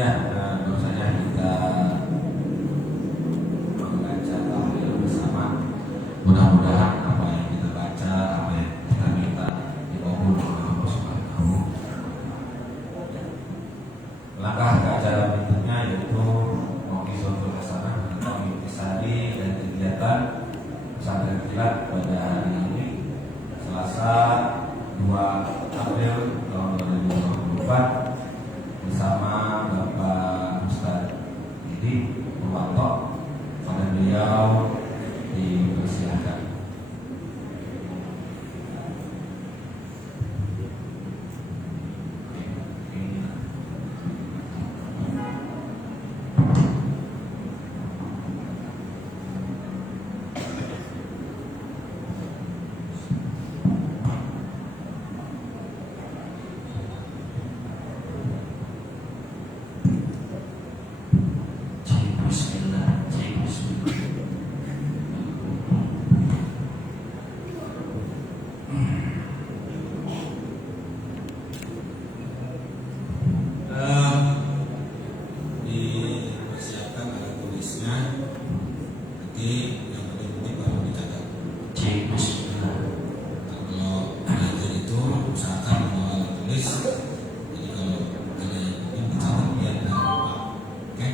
Ya, baru saja kita membaca tahlil bersama. Mudah-mudahan apa yang kita baca, apa yang kita minta dikabul oleh Allah Subhanahu. Langkah ke acara berikutnya yaitu Mau'izatul Hasanah atau intisari dan kegiatan pesantren kilat pada hari ini Selasa 2 April tahun 2024 bersama Bapak Ustaz Didi Purwanto. Pada beliau dipersilakan. Dipersiapkan ada tulisnya. Nanti yang penting baru dicatat. Kalau belajar itu usahakan membawa alat tulis. Jadi kalau ada yang penting dicatat biar tidak lupa. Oke?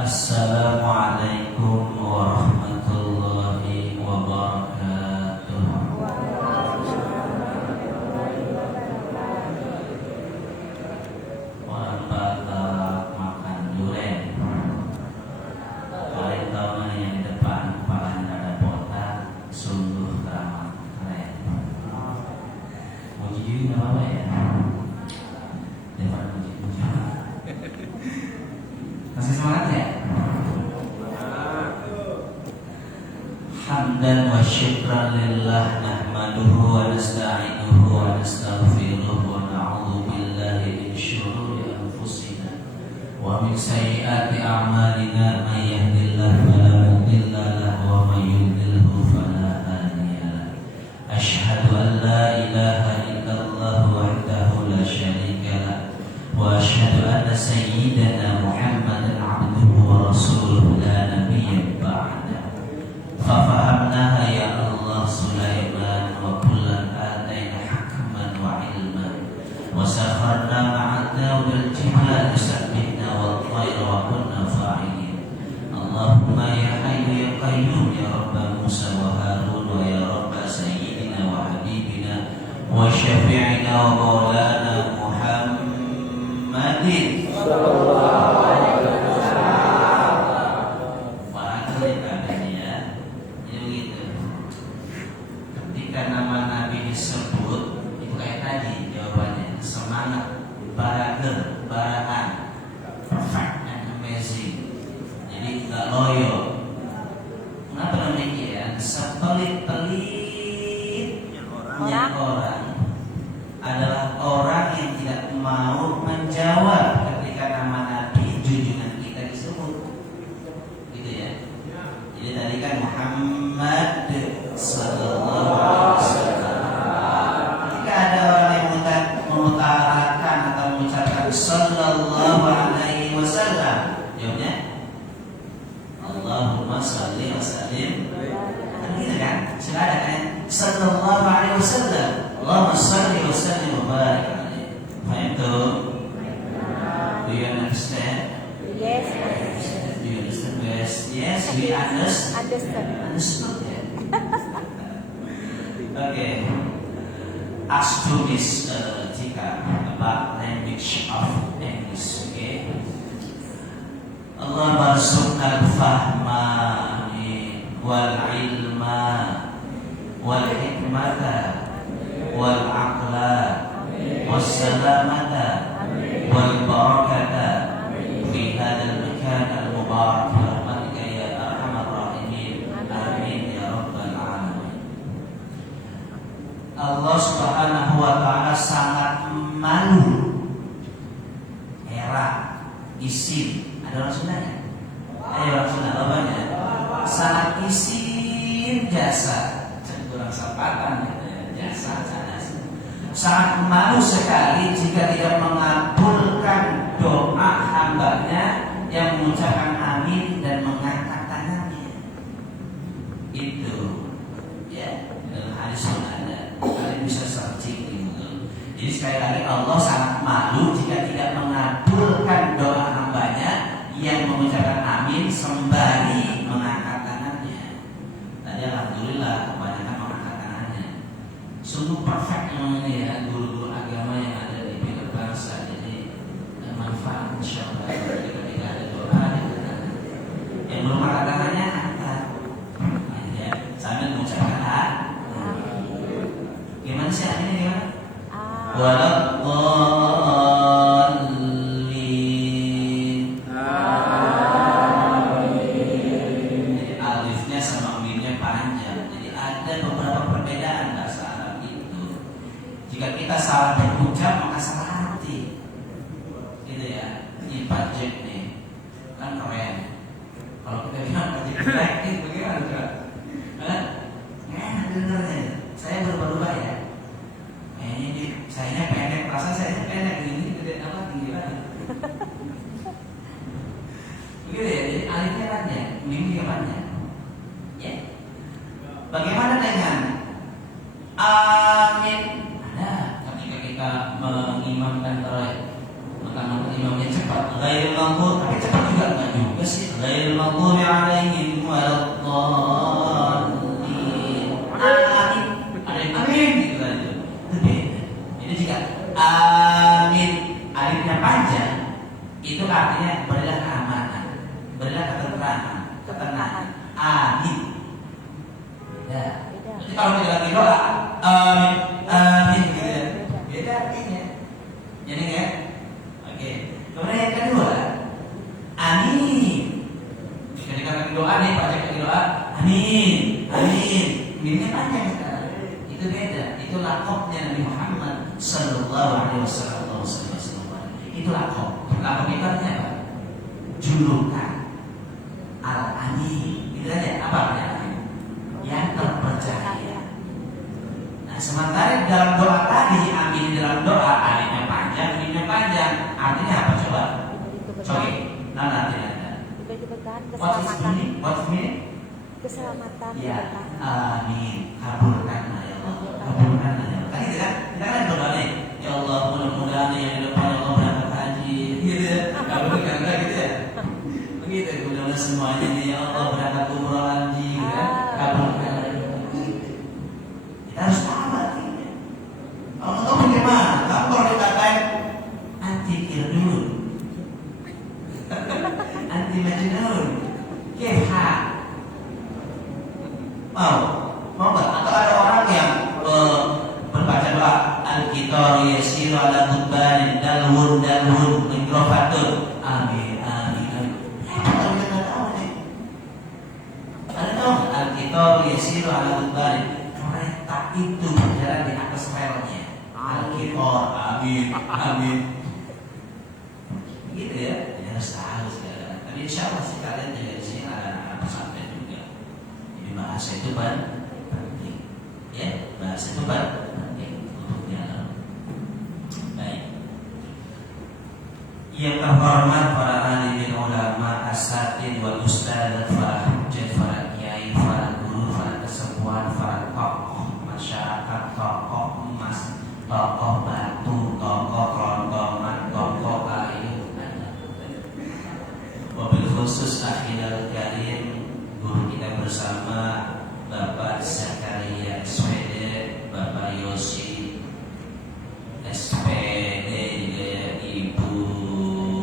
Assalamualaikum warahmatullahi wabarakatuh. Orang Batak makan durian. Kalian tahu mana yang di depan kepalanya ada botak, sungguh teramat keren. Muji juga nggak apa ya? Depan muji. Kasih semangat ya. Hamdan wa syukran lillah nahmaduhu wa nasta'inuhu wa nastaghfiruh wa na'udzu billahi min syururi anfusina wa min sayyiati a'malina may yahdihillahu fala mudilla lahu wa may yudlilhu fala hadiya lahu. Asyhadu an la ilaha illallah wahdahu la syarika lahu wa asyhadu anna sayyidana Muhammadan abduhu wa rasuluhu la nabiyya ba'da. Fafahamnaha ya Allah Sulaiman wa kullan atayna hukman wa ilman wa sakharna ma'adna wal jibala yusabbihna wal tayra wa kunna fa'ilin. Allahumma ya hayyu ya qayyum ya Rabba Musa wa Harun wa ya Rabba sayyidina wa habibina wa syafi'ina wa maulana Muhammadin sallallahu alaihi wasallam. Barangkali keadaannya ya, begitu. Ketika nama Nabi disebut, itu kayak tadi jawabannya, semangat, barager, barahan, perfect and amazing. Jadi nggak loyo. Kenapa demikian? Sepelit-pelitnya orang adalah orang yang tidak mau menjawab ketika nama Nabi junjungan kita disebut, gitu ya. Jadi tadi kan Muhammad sallallahu alaihi wasallam. Ketika ada orang yang mengutarakan atau mengucapkan sallallahu alaihi wasallam, jawabnya Allahumma shalli wa sallim. Kan gitu kan? Sudah ada kan? Sallallahu alaihi wasallam. Allahumma shalli wa sallim wa barik alaihi. Faham tuh? Do you understand? Yes. Do you understand? Yes, we understand. Understood ya. Okay. As to Miss Tika about language of English. Okay. Allah barzuqna al-fahma wal ilma wal hikmata wal aqla was salamata wal barakata fi hadzal makan al-mubarak rahmatika ya arhamar rahimin. Amin ya rabbal alamin. Allah Subhanahu wa taala sangat malu era isim. Ada orang Sundanya? Ayo langsung bapaknya. Sangat isim jasa, kurang sapatan jasa. Sangat malu sekali jika tidak mengabulkan doa hambanya yang mengucapkan amin dan mengangkat tangannya. Itu ya, dalam hadis pun ada. Kalian bisa searching di Google. Jadi sekali lagi, Allah sangat malu jika tidak mengabulkan doa hambanya yang mengucapkan amin sembari mengangkat tangannya. Tadi alhamdulillah kebanyakan mengangkat tangannya. Sungguh perfect memang ini ya, guru-guru agama yang ada di pinggir bangsa. Jadi manfaat insyaallah ketika ada doa yang belum angkat tangannya angkat. Ya, sambil mengucapkan gimana sih ini gimana? Waladdallin. Jadi alifnya sama mimnya panjang. Jadi ada beberapa perbedaan bahasa Arab itu. Jika kita salah berucap maka salah arti. Gitu ya. Ini budget nih. Kan keren. Kalau kita bilang budget jelek itu bagaimana juga? Enak dengernya. Saya berubah-ubah ya. Saya pendek, perasaan saya pendek ini gede apa tinggi banget. Begitu ya, jadi alifnya panjang, mimnya panjang. Ya. Bagaimana dengan amin? Ada ketika kita mengimamkan tarawih, maka imamnya cepat, ghairil maghdub, tapi cepat juga enggak juga sih. Ghairil maghdubi alaihim waladdallin. Amin. Amin gitu aja. Jadi jika amin alifnya panjang, itu artinya berilah keamanan, berilah ketenangan. Amin. Ya. Jadi kalau kita lagi doa, amin gitu ya. Beda artinya. Jadi ya. Oke. Kemudian yang kedua, amin. Ketika lagi doa nih, baca lagi doa, amin. Minnya panjang sekarang. Itu beda. Itu lakopnya Nabi Muhammad Sallallahu Alaihi Wasallam. Itu lakop. Lakop itu artinya apa? Julukan. Al-Amin. Itu aja. Apa artinya? Yang terpercaya. Nah, sementara dalam doa tadi, amin dalam doa, alifnya panjang, minnya panjang. Artinya apa coba? Coba. Nah, artinya. What's meaning? Keselamatan. Ya. Amin. Kabulkanlah ya Allah. Kabulkanlah ya Allah. Gitu kan? Kita kan doa nih. Ya Allah, mudah-mudahan yang di depan Allah berangkat haji. Gitu ya. Kabulkan enggak gitu ya? Begitu. Mudah-mudahan semuanya nih ya Allah berangkat umroh haji. Kan? Kabulkanlah ya Allah. Kita harus tahu artinya. Kalau nggak tahu bagaimana? Kamu kalau dikatain anti kirdun, anti majnun, keha. Mau nggak? Atau ada orang yang berbaca doa al-kitab yasir ala hudbanin dalhun mikrofatun amin. Kalau kita nggak tahu nih, ada tahu al-kitab yasir ala hudbanin, kereta itu berjalan di atas relnya. Al-kitab amin. Gitu ya, harus tahu sekarang. Tapi insya Allah sih kalian juga di sini ada anak pesantren juga. Jadi bahasa itu penting, ya bahasa itu penting untuk dialog. Baik. Yang terhormat para alim ulama, asatid wal ustadzat, para hujjah, para kiai, para guru, para kesepuhan, para tokoh masyarakat, tokoh emas, tokoh batu, tokoh kelontongan, tokoh kayu. Mobil khusus akhirul karim guru kita bersama Bapak Zakaria SPD, Bapak Yosi SPD, juga ya, Ibu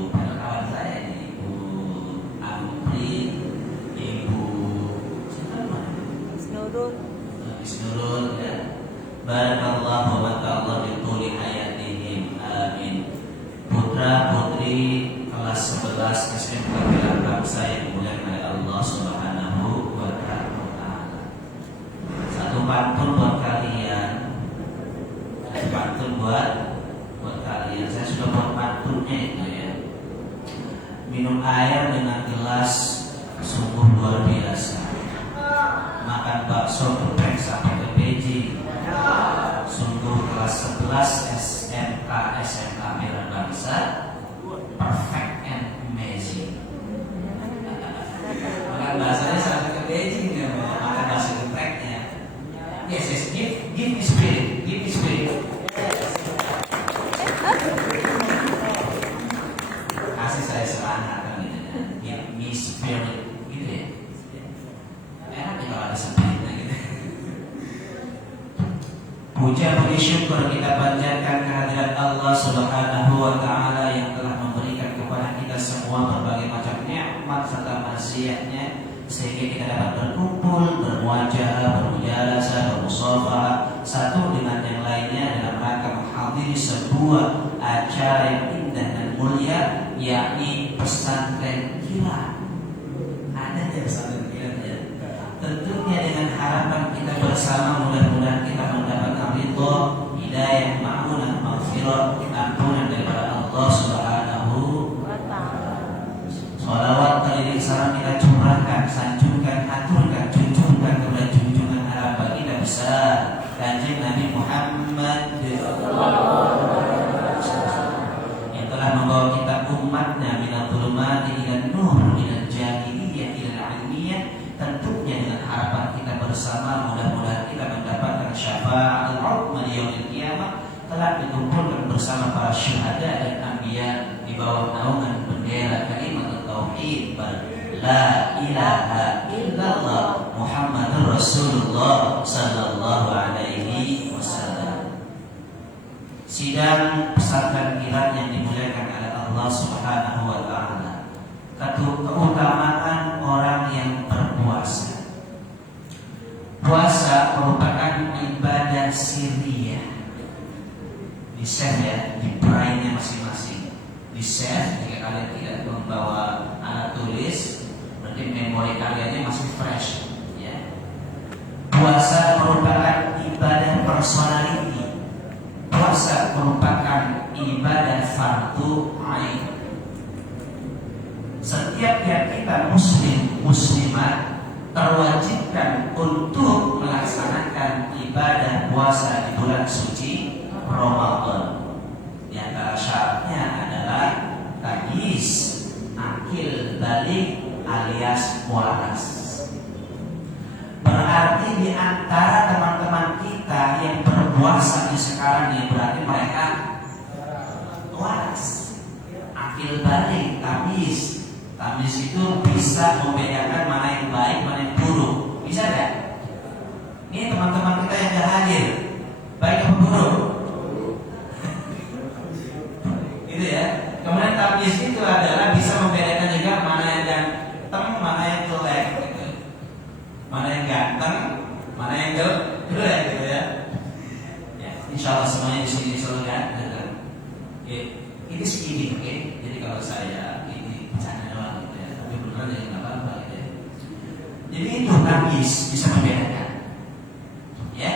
kawan saya, Ibu Ampri, Ibu Isnurul ya. Barakallahu wa ta'ala bituli hayatihim, amin. Putra putri kelas 11 SMK Pilar Bangsa yang dimuliakan oleh Allah Subhanahu wa Ta'ala. Satu pantun buat kalian. Pantun buat kalian. Saya sudah buat pantunnya itu ya. Minum air dengan gelas sungguh luar biasa. Makan bakso geprek sampai ke Beijing. Sungguh kelas 11 SMA Medan Bangsa, perfect and amazing. Makan bahasanya sampai ke Beijing ya, makan bakso gepreknya. Yes, give me spirit, give me spirit. Kasih saya semangat kan gitu ya. Give me spirit gitu ya. Enak ya kalau ada spiritnya gitu. Puja puji syukur kita panjatkan kehadirat Allah Subhanahu wa taala yang telah memberikan kepada kita semua berbagai macam nikmat serta maksiatnya sehingga kita dapat berkumpul, bermuajahah, bermujalasah, bermusafahah satu dengan yang lainnya dalam rangka menghadiri sebuah acara yang indah dan mulia, yakni pesantren kilat. Ada ya pesantren kilat ya. Tentunya dengan harapan kita bersama mudah-mudahan kita mendapatkan ridho, hidayah, ma'unah, maghfirah, ampunan daripada Allah Subhanahu wa taala. Shalawat keliling salam kita curahkan, sanjungkan, aturkan, junjungkan kepada junjungan harapan kita besar Kanjeng Nabi Muhammad yang telah membawa kita umatnya minal dhulumati ila nur, minal jahiliyah ila ilmiyah. Tentunya dengan harapan kita bersama mudah-mudahan kita mendapatkan syafa'atul uzma di yaumil qiyamah, telah dikumpulkan bersama para syuhada dan anbiya di bawah naungan bendera kalimat tauhid la ilaha illallah Muhammadur Rasulullah sallallahu alaihi wasallam. Sidang pesantren kilat yang dimuliakan oleh Allah Subhanahu wa taala. Keutamaan orang yang berpuasa. Puasa merupakan ibadah sirriyah. Di share ya, di braille-nya masing-masing. Di share jika kalian tidak membawa alat tulis, berarti memori kaliannya masih fresh ya. Puasa merupakan ibadah personality. Puasa merupakan ibadah fardu ain. Setiap yang kita muslim muslimat terwajibkan untuk melaksanakan ibadah puasa di bulan suci Ramadan. Di antara syaratnya adalah tajis, akil balik alias waras. Berarti di antara teman-teman kita yang berpuasa di sekarang ini berarti mereka waras, akil balik, tajis. Tamis itu bisa membedakan mana yang baik, mana yang buruk. Bisa tidak? Ini teman-teman kita yang tidak hadir, baik atau buruk? Gitu ya. Kemudian tamis itu adalah bisa membedakan juga mana yang ganteng, mana yang jelek, gitu. Mana yang ganteng, mana yang jelek, gitu ya. Ya, insya Allah semuanya di sini selalu ganteng. Ini segini, oke? Jadi kalau saya bercanda doang gitu ya, tapi beneran ya nggak apa-apa gitu ya. Jadi itu habis bisa membedakan ya.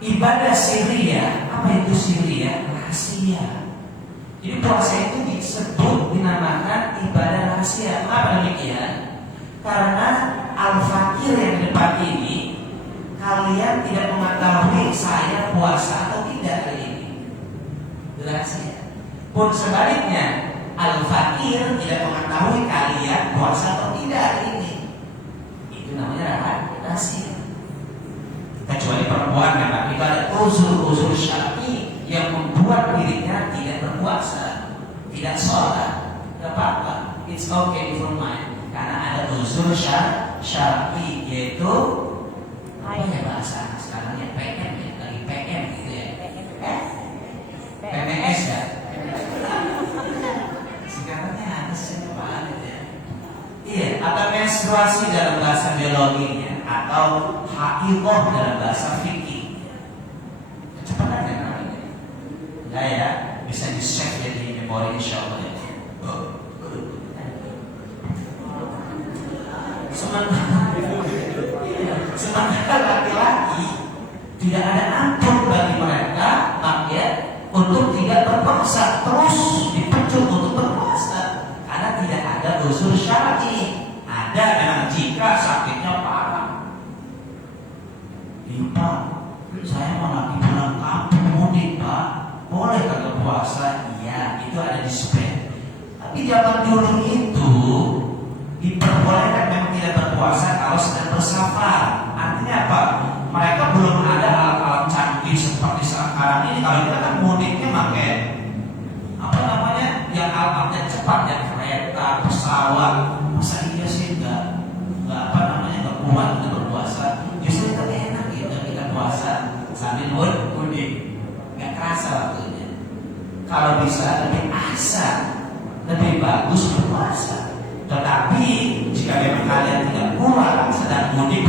Ibadah sirriyah, apa itu sirriyah? Rahasia. Jadi puasa itu disebut dinamakan ibadah rahasia. Kenapa demikian? Karena al-fakir yang di depan ini kalian tidak mengetahui saya puasa atau tidak hari ini. Rahasia. Pun sebaliknya, al-fakir tidak mengetahui kalian puasa atau tidak hari ini. Itu namanya rahasia. Kecuali perempuan karena ibadah uzur syar'i yang membuat dirinya tidak berpuasa, tidak sholat, tidak apa-apa. It's okay for mine. Karena ada uzur syar'i yaitu apa ya bahasa sekarang ya, PM ya, lagi PM gitu ya. PMS ya. Iya, atau menstruasi dalam bahasa biologinya, atau haidah dalam bahasa fikih. Kecepatan ya namanya. Enggak ya, bisa di-save ya di memori insyaallah ya. Sementara laki-laki tidak ada ampun bagi mereka ya, untuk tidak berpuasa, terus dipecut untuk berpuasa karena tidak ada usul Pak, saya mau lagi pulang kampung mudik Pak, boleh kagak puasa? Iya, itu ada di spek. Tapi zaman dulu itu diperbolehkan memang tidak berpuasa kalau sedang bersafar. Artinya apa? Mereka belum ada alat-alat canggih seperti sekarang ini. Kalau kita kan mudiknya pakai apa namanya, yang alatnya cepat, yang kereta, pesawat. Masa iya sih nggak apa namanya, nggak kuat untuk berpuasa? Justru kita enak gitu kita puasa sambil mudik, nggak kerasa waktunya. Kalau bisa lebih asal, lebih bagus berpuasa. Tetapi jika memang kalian tidak kuat sedang mudik,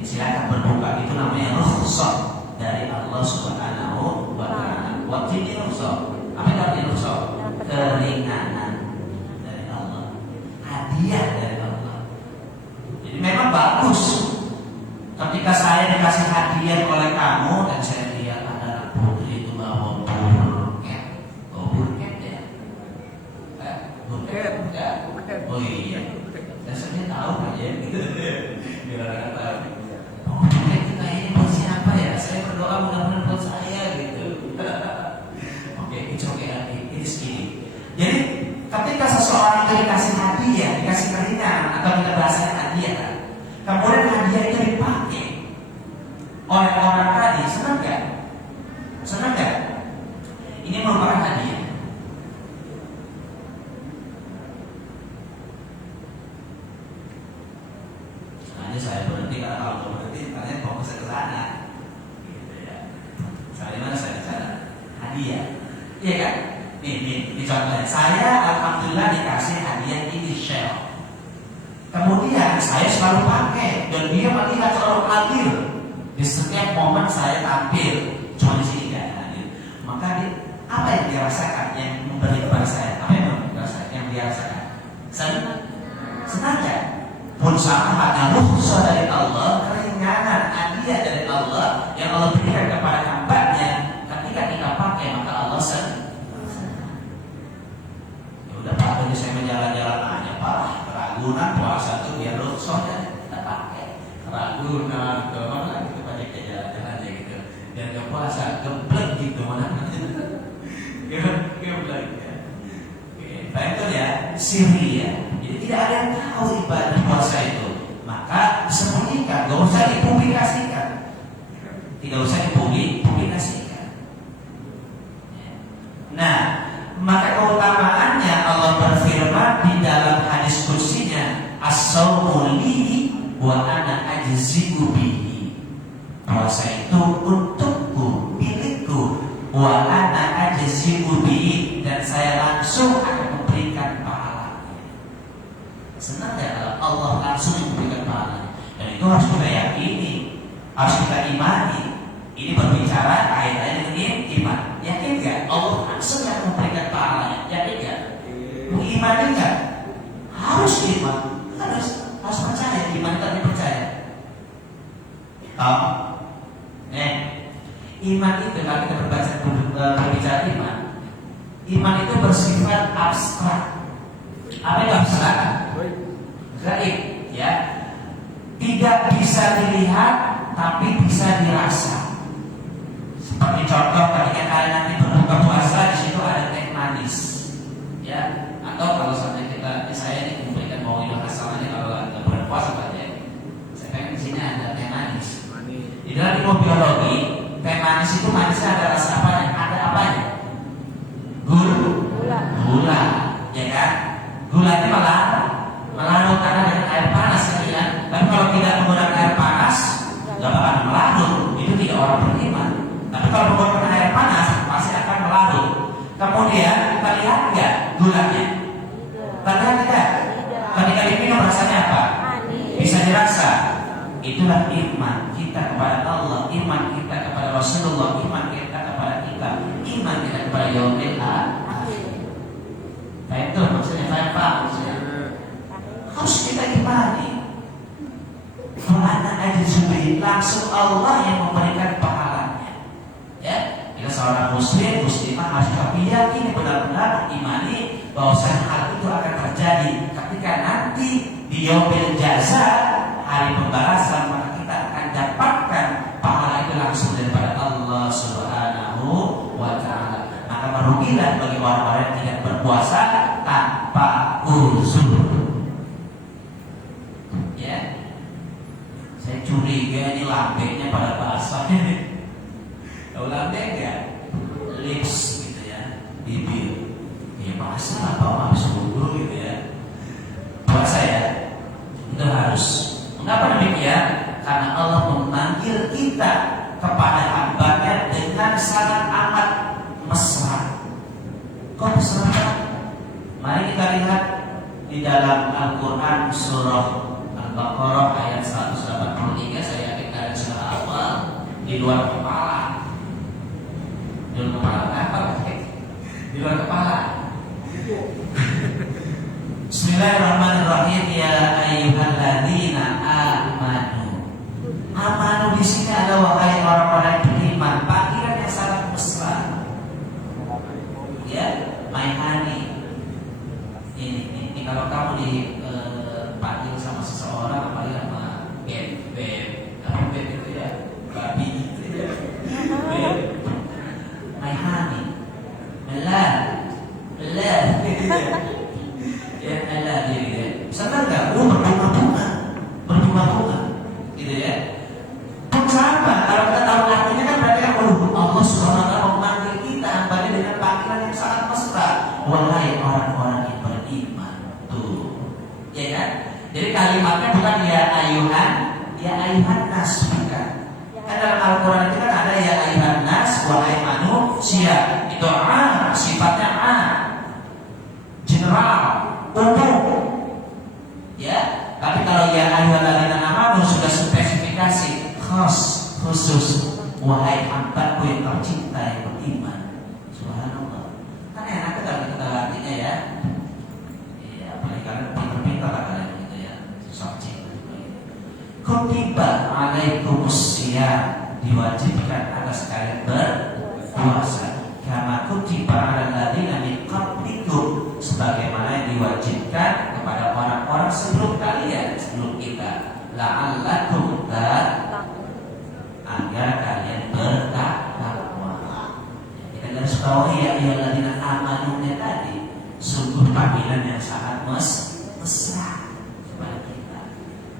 silakan berbuka. Itu namanya rukhsah dari Allah Subhanahu wa Ta'ala. Waktu ini rukhsah. Apa yang artinya rukhsah? Keringanan dari Allah, hadiah dari Allah. Jadi memang bagus ketika saya dikasih hadiah oleh kamu dan saya lihat ada putri itu bawa burket. Oh burket ya? Burket ya? Oh iya. Dan saya tahu aja. Biar tahu. Oh burket kita ini buat siapa ya? Saya berdoa mudah-mudahan buat saya gitu. Oke, it's okay. It's gini. Jadi ketika seseorang itu dikasih hadiah, dikasih keringanan atau kita bahasanya hadiah, kemudian hadiah itu dipakai oleh orang tadi, senang gak? Senang gak? Ini merupakan hadiah. Sengaja saya berhenti karena kalau nggak berhenti, kalian fokus ke sana. Gitu ya. Saya mana saya bicara hadiah, iya kan? Nih contohnya, saya alhamdulillah dikasih hadiah ini Shell. Kemudian saya selalu pakai dan dia melihat selalu hadir di setiap momen saya tampil. Cuma di sini nggak hadir. Maka apa yang dia rasakan yang memberi kepada saya? Apa yang dia rasakan? Senang kan? Pun sama ada rukhsah dari Allah, keringanan, hadiah dari Allah yang Allah berikan kepada hamba-Nya. Ketika kita pakai maka Allah senang. Udah Pak, tadi saya menjalan-jalan aja Pak. Keragunan puasa tuh biar rukhsahnya kita pakai. Keragunan ke mana gitu, banyak jalan-jalan aja gitu. Dan ke puasa geblek gitu mana geblek ya. Oke, itu ya siri ya. Jadi tidak ada yang tahu ibadah puasa itu. Maka disembunyikan, gak usah dipublikasikan. Tidak usah dipublikasikan. Nah, maka keutamaannya Allah berfirman di dalam hadis kursinya, as-sawmu li wa ana ajzi'u bihi. Puasa itu untukku, milikku, wa ana ajzi'u bihi, dan saya langsung akan memberikan pahala. Senang ya kalau Allah langsung memberikan pahala. Dan itu harus kita yakini, harus kita imani. Ini berbicara kaitannya dengan iman. Yakin gak? Allah langsung akan memberikan pahalanya. Yakin gak? Mengimani gak? Harus iman. Harus percaya. Iman tapi percaya. Iman itu kalau kita berbicara iman itu bersifat abstrak. Apa yang abstrak? Gaib, ya. Tidak bisa dilihat tapi bisa dirasa. Seperti contoh ketika kalian nanti berbuka puasa, di situ ada teh manis, ya. Atau kalau sampai saya ini memberikan mau hidup asalnya kalau nggak berpuasa saja. Saya pengen di sini ada teh manis. Di dalam ilmu biologi, teh manis itu manisnya ada rasa apa? Ada apanya? Gula, ya kan? Gulanya melarut karena dengan air panas, ya. Tapi kalau tidak menggunakan air panas, nggak akan melarut. Itu tidak orang beriman. Tapi kalau menggunakan air panas pasti akan melarut. Kemudian terlihat nggak gulanya? Terlihat tidak? Ketika diminum rasanya apa? Bisa dirasa. Itulah iman kita kepada Allah, iman kita kepada Rasulullah, iman kita kepada kita, iman kita kepada yaumil akhir. Nah itu maksudnya apa maksudnya? Harus kita imani. Mana aja subhi, langsung Allah yang memberikan pahalanya. Ya, kita seorang muslimah harus yakin benar-benar imani bahwa hal itu akan terjadi ketika nanti di yaumil jaza, hari pembalasan, maka kita akan dapatkan Lambda enggak? Lips gitu ya, bibir. Ya masa apa habis wudhu gitu ya. Puasa ya, itu harus. Mengapa demikian? Karena Allah memanggil kita kepada hambanya dengan sangat amat mesra. Kok mesra? Mari kita lihat di dalam Al-Quran surah Al-Baqarah ayat 183. Saya yakin kalian sudah hafal di luar kepala. Di luar kepala apa? Di luar kepala. Bismillahirrahmanirrahim. Ya ayyuhalladzina amanu. Amanu di sini ada wahai orang-orang yang beriman. Panggilan yang sangat mesra. Ya, my honey. Ini kalau kamu dipanggil sama seseorang, apalagi sama beb itu ya, babi itu ya, beb, my honey, love, ya Allah gitu ya. Senang nggak? Berbunga-bunga, gitu ya. Pun sama, kalau kita tahu artinya kan berarti kan Allah Subhanahu Wa Taala memanggil kita hambanya dengan panggilan yang sangat mesra. Wahai orang-orang yang beriman, tuh, ya kan? Jadi kalimatnya bukan ya ayuhan nas, bukan. Kan dalam Al-Quran itu kan ada ya ayuhan nas, wahai manusia. Itu sifatnya general, umum, ya. Tapi kalau ya ayyuhalladzina amanu sudah spesifikasi khusus, wahai hambaku yang tercinta yang beriman. Subhanallah. Kan enak kalau kita artinya ya. Iya, apalagi kalian pintar-pintar kalian gitu ya. Susah cinta. Kutiba alaikumusiyam, diwajibkan atas kalian berpuasa. Kama kutiba alal ladzina min qablikum, sebagaimana yang diwajibkan kepada orang-orang sebelum kalian, sebelum kita, la'allakum agar kalian bertakwa. Kita harus tahu ya ayyuhalladzina amanunya tadi sungguh panggilan yang sangat mesra kepada kita.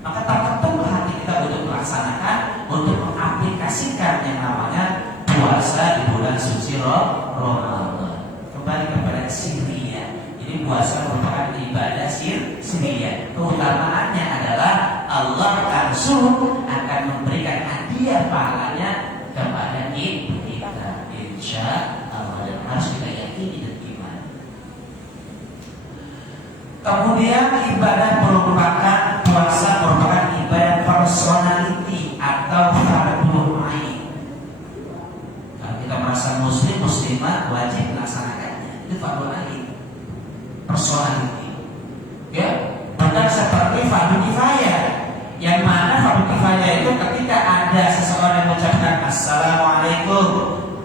Maka tertentu hati kita untuk melaksanakan, untuk mengaplikasikan yang namanya puasa di bulan suci Ramadan. Kembali kepada sirriyah. Jadi puasa merupakan ibadah sirriyah. Keutamaannya adalah Allah langsung akan memberikan hadiah pahalanya kepada kita. Insya Allah, dan harus kita yakini dan iman. Kemudian ibadah merupakan puasa merupakan ibadah personality atau fardhu ain. Kalau kita merasa muslimah wajib melaksanakannya. Itu fardhu ain, personality. Ya, bukan seperti fardhu kifayah. Yang mana fardhu kifayah itu ketika ada seseorang yang mengucapkan assalamualaikum,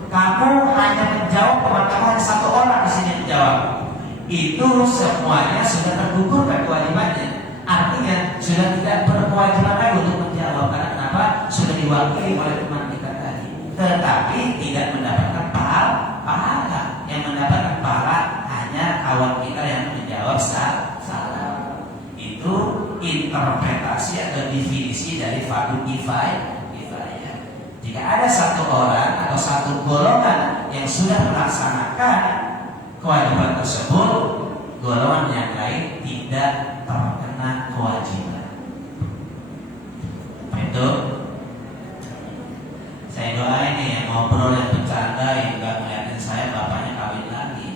kamu hanya menjawab, teman-teman satu orang di sini menjawab, itu semuanya sudah tergugurkan kewajibannya. Artinya sudah tidak berkewajiban lagi untuk menjawab. Karena kenapa? Sudah diwakili oleh teman kita tadi. Tetapi tidak mendapatkan pahala. Yang mendapatkan pahala hanya kawan kita yang menjawab salah. Itu interpretasi atau definisi dari fardhu kifayah. Jika ada satu orang atau satu golongan yang sudah melaksanakan kewajiban tersebut, golongan yang lain tidak terkena kewajiban. Itu saya doain nih yang ngobrol, yang bercanda, yang gak ngeliatin saya bapaknya kawin lagi.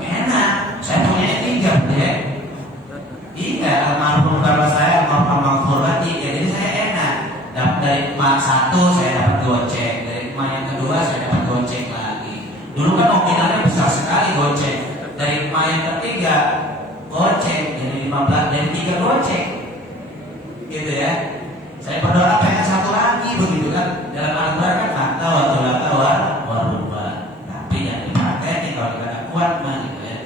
Enak, saya punya 3 deh. 3, almarhum bapak saya, almarhum 3, jadi saya enak. Dari emak 1 saya dapat goceng, dari emak yang kedua saya dapat goceng lagi. Dulu kan nominalnya besar sekali goceng. Dari emak yang ketiga goceng, jadi 15, dari 3 goceng, gitu ya. Saya berdoa pengen 1 lagi begitu kan. Dalam Al-Quran kan kata warubah. Tapi yang dipakai nih kalau kita gak kuat mah gitu ya.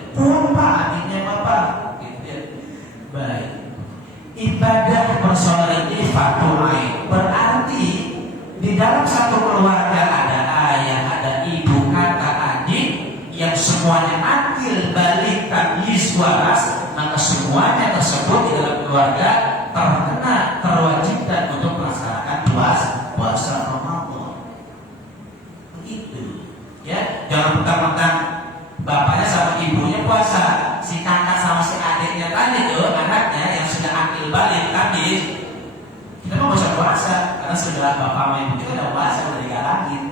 Pak, adiknya bapak, gitu ya. Baik. Ibadah personal ini fardhu ain. Berarti di dalam satu keluarga ada ayah, ada ibu, kakak, adik yang semuanya akil, balik, tamyiz, waras, maka semuanya tersebut di dalam keluarga terkena, terwajibkan untuk melaksanakan puasa puasa karena sudah bapak main itu udah puasa udah digalangin.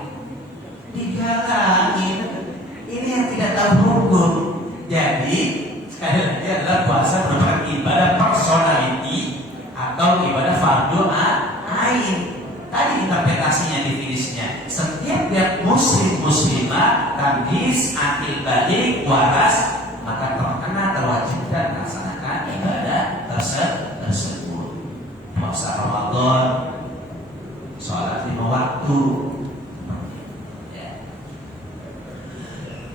Ini yang tidak tahu hukum. Jadi sekali lagi adalah puasa merupakan ibadah personality atau ibadah fardu ain. Tadi interpretasinya, definisinya, setiap muslim muslimah tamyiz akil balik waras maka terkena terwajibkan melaksanakan ibadah tersebut. Puasa Ramadan, sholat 5 waktu. Ya.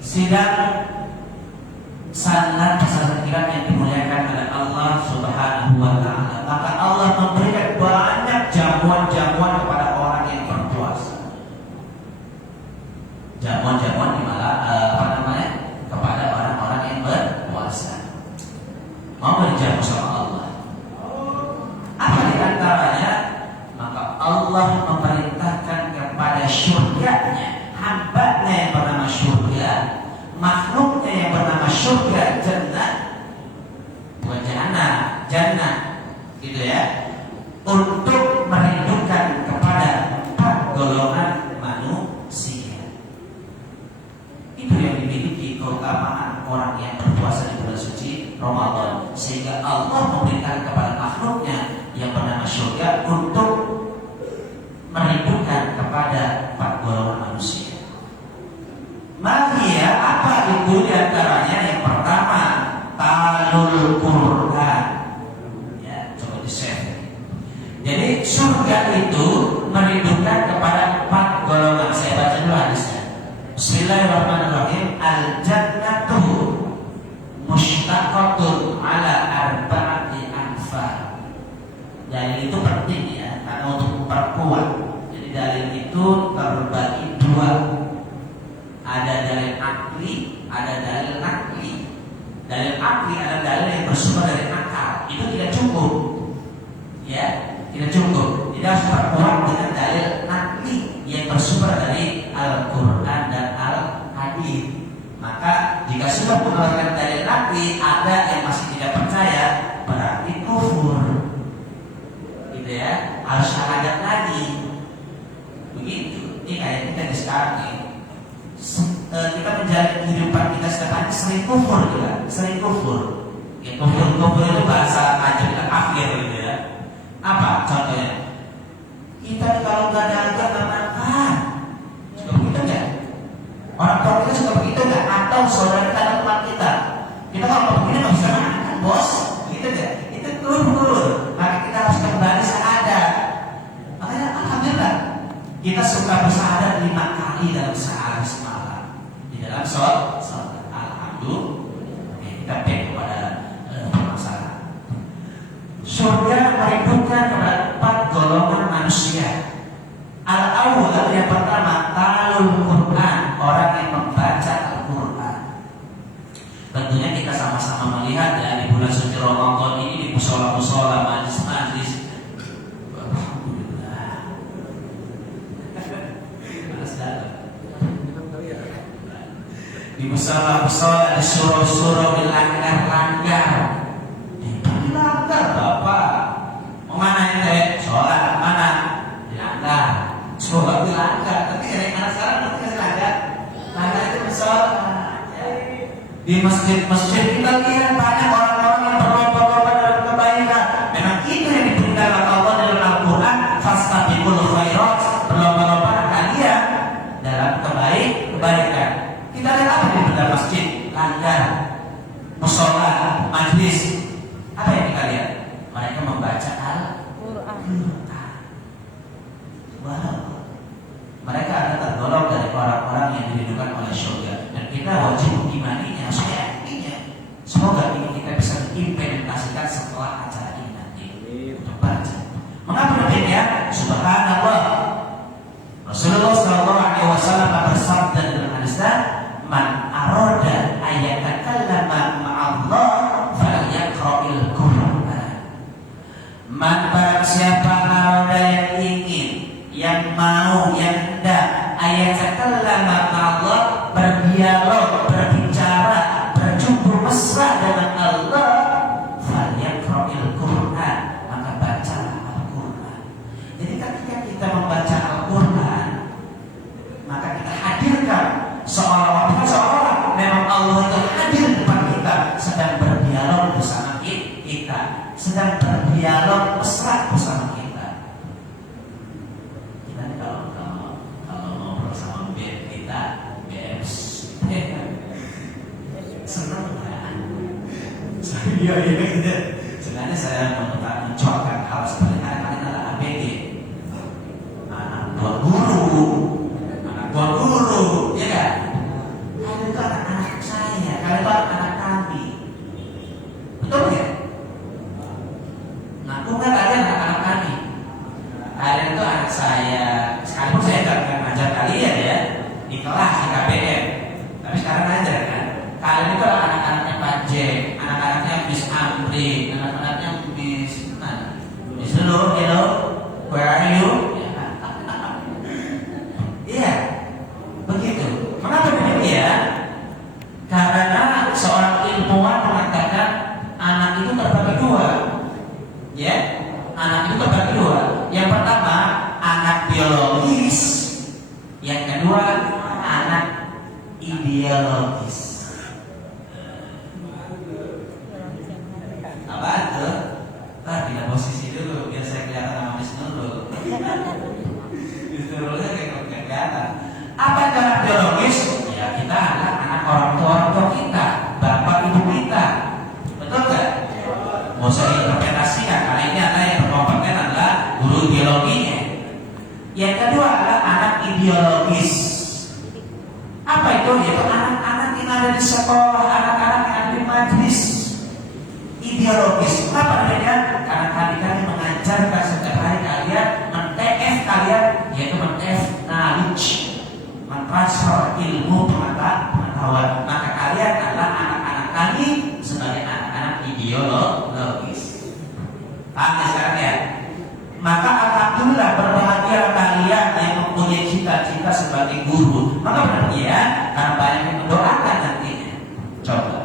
Sidang salat pesantren kiram yang dimuliakan oleh Allah Subhanahu wa taala. Maka Allah memberikan banyak jamuan-jamuan kepada orang yang berpuasa. Jamuan-jamuan di mana kepada orang-orang yang berpuasa. Mau berjamu sama Allah. Apa di antaranya? Maka Allah memerintahkan kepada syurganya, hambanya yang bernama syurga, makhluknya yang bernama syurga, jannah, bukan jannah, gitu ya, untuk merindukan kepada 4 golongan manusia. Itu yang dimiliki keutamaan orang yang berpuasa di bulan suci Ramadan, sehingga Allah memerintahkan kepada makhluknya yang bernama syurga untuk merindukan kepada 4 golongan manusia. Magia apa itu diantaranya? Yang pertama, talul Quran. Ya, coba di share. Jadi surga itu merindukan kepada 4 golongan. Saya baca dulu hadisnya. Bismillahirrahmanirrahim. Al jannatu mushtaqatun ala arba'ati anfa. Dalil itu penting ya, karena untuk memperkuat. Jadi dalil itu terbagi 2. Ada dalil akli, ada dalil nakli. Dalil akli adalah dalil yang bersumber dari akal. Itu tidak cukup, ya, tidak cukup. Tidak harus terkuat dengan dalil nakli yang bersumber dari Al-Quran dan Al-Hadis. Maka jika sudah mengeluarkan dalil nakli, ada yang masih tidak percaya, berarti kufur, gitu ya. Harus syahadat lagi. Begitu. Ini kayak kita di sekarang nih. Kita menjalani kehidupan kita setiap hari sering kufur juga, sering kufur. Ya, kufur itu bahasa ajar kita akhir gitu ya. Apa contohnya? Kita kalau nggak ada ajar nggak makan, suka begitu nggak? Orang tua kita suka begitu nggak? Atau saudara kita atau teman kita kalau begini nggak bisa makan, bos, gitu nggak? Itu kufur. Maka kita harus kembali syahadat. Makanya alhamdulillah kita suka bersyahadat 5 kali dalam sehari semalam di dalam sholat. Alhamdulillah kita baik kepada permasalahan. Surga merindukan kepada 4 golongan manusia. Al-awwal yang pertama talul Quran, orang yang membaca Al-Quran. Tentunya kita sama-sama melihat ya, di bulan suci Ramadan ini di musola-musola, majlis-majlis. Di musola-musola, di surau-surau dilanggar-langgar. Dilanggar Bapak. Mau mana ini? Sholat mana? Dilanggar. Sholat dilanggar. Tapi anak sekarang nanti dilanggar. Langgar itu musola. Di masjid-masjid kita lihat banyak orang-orang yang berlomba-lomba dalam kebaikan. Memang itu yang diperintahkan oleh Allah dalam Al-Quran. Fastabiqul khairat, berlomba-lomba kalian dalam kebaikan. Kita lihat apa di dalam masjid, langgar, musola, majlis. Apa yang kita lihat? Mereka membaca Al-Quran. Mereka adalah tergolong dari orang-orang yang dirindukan oleh surga. Dan kita wajib mengimaninya, harus meyakininya. Semoga ini kita bisa implementasikan setelah acara ini nanti untuk baca. Mengapa demikian? Subhanallah. Rasulullah SAW bersabda dalam hadisnya, man aroda ayatakallama ma'allah falyaqra'il Qur'an. Man barang siapa aroda yang ingin, yang mau, yang hendak ayatakallama ma'allah, berdialog, berbicara, berjumpa mesra dengan Allah, falyaqra'il Qur'an, maka bacalah Al-Quran. Jadi ketika kita membaca Al-Quran, maka kita hadirkan seolah-olah memang Allah itu hadir di depan kita, sedang berdialog bersama kita, sedang berdialog mesra bersama kita. Kita kalau ngobrol sama kita, senang kan? Iya gitu. Sebenarnya saya mencontohkan hal seperti kalian adalah ABG, anak buah guru, ya kan? Kalian itu anak-anak saya, kalian itu anak kami, betul ya? Nah, bukan kalian anak-anak kami, kalian itu anak saya. Sekalipun saya nggak ngajar kalian ya di kelas di KBM, tapi sekarang ngajar kan. Kalian itu adalah anak-anaknya Pak Jack, anak-anaknya Miss Amri, anak-anaknya Miss mana? Miss Hello, where are you? Iya, begitu. Kenapa demikian? Karena seorang ilmuwan mengatakan anak itu terbagi dua, ya. Anak itu terbagi dua. Yang pertama anak biologis, yang kedua anak ideologis. Apa tuh? Pindah posisi dulu biar saya kelihatan sama Miss Nurul. Miss Nurulnya kayak kelihatan. Apa itu anak biologis? Ya kita adalah anak orang tua kita, bapak ibu kita, betul nggak? Mau saya interpretasikan karena ini anak yang berkompeten adalah guru biologinya. Yang kedua adalah anak ideologis. Apa itu? Yaitu anak-anak yang ada di sekolah, anak-anak yang ada di majelis. Ideologis. Kenapa demikian? Karena kami mengajarkan setiap hari kalian, men-TF kalian, yaitu men-TF knowledge, mentransfer ilmu pengetahuan. Maka kalian adalah anak-anak kami sebagai anak-anak ideologis. Paham ya sekarang ya? Maka alhamdulillah berbahagia kalian yang mempunyai cita-cita sebagai guru. Maka benar ya, karena banyak yang mendoakan nantinya. Coba.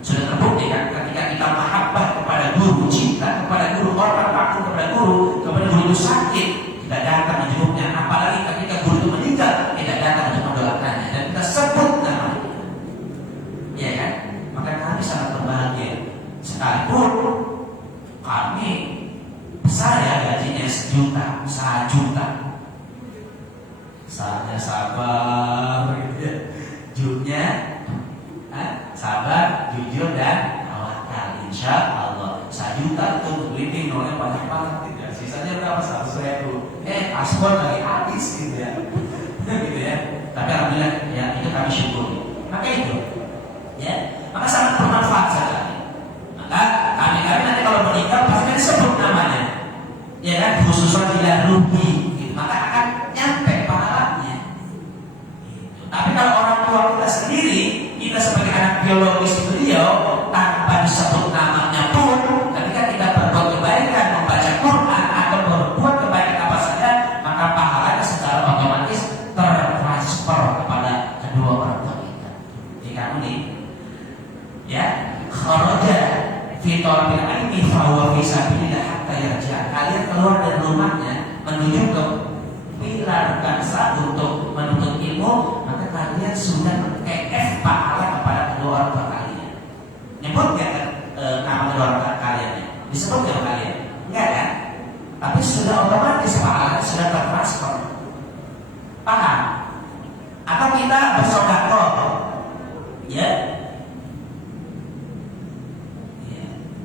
Sudah terbukti kan ketika kita mahabbah kepada guru, cinta kepada guru, hormat takut kepada guru, kepada guru itu sakit, kita datang menjenguknya. Apalagi ketika guru itu meninggal, kita datang untuk mendoakannya dan kita sebut namanya, ya kan? Maka kami sangat berbahagia. Sekalipun kami besar ya gajinya 1 juta, saatnya sabar, jutnya sabar, jujur dan tawakal. Insya Allah 1 juta itu beli oleh banyak banget gitu ya. Sisanya berapa? 100.000. Paspor lagi habis gitu ya. Gitu ya. Tapi alhamdulillah ya itu kami syukuri. Maka itu ya, maka sangat bermanfaat sekali. Maka kami nanti kalau meninggal pasti disebut namanya, ya kan, khususnya bila rugi gitu. Maka akan nyampe pahalanya gitu. Tapi kalau orang tua kita sendiri, kita sebagai anak biologis beliau tanpa disebut namanya pun, ketika kita berbuat kebaikan, membaca Quran atau berbuat kebaikan apa saja, maka pahalanya secara otomatis tertransfer kepada kedua orang tua kita. Jadi kamu nih, ya, kharaja fi talabil ilmi fa huwa fi sabilillah hatta yarja. Kalian keluar dari rumahnya menuju ke pilar bangsa untuk menuntut ilmu, maka kalian sudah men-TF pahala kepada kedua orang tua kalian. Nyebut nggak nama kedua orang tua kalian? Disebut nggak kalian? Enggak kan? Tapi sudah otomatis pahala sudah tertransfer. Paham? Atau kita bersedekah, ya?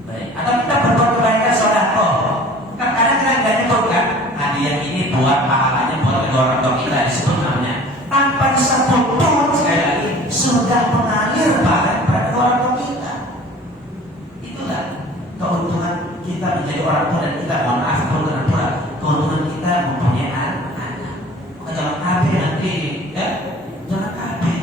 Baik. Atau kita berbuat kebaikan sedekah. Kan kadang kita nggak nyebut kan? Hadiah ini buat pahalanya buat kedua orang tua kita, disebut namanya. Tanpa disebut pun sekali lagi sudah mengalir pada kedua orang tua kita. Itulah keuntungan kita menjadi orang tua dan kita, mohon maaf keuntungan kita mempunyai anak. Maka jangan kabeh nanti, ya, jangan kabeh.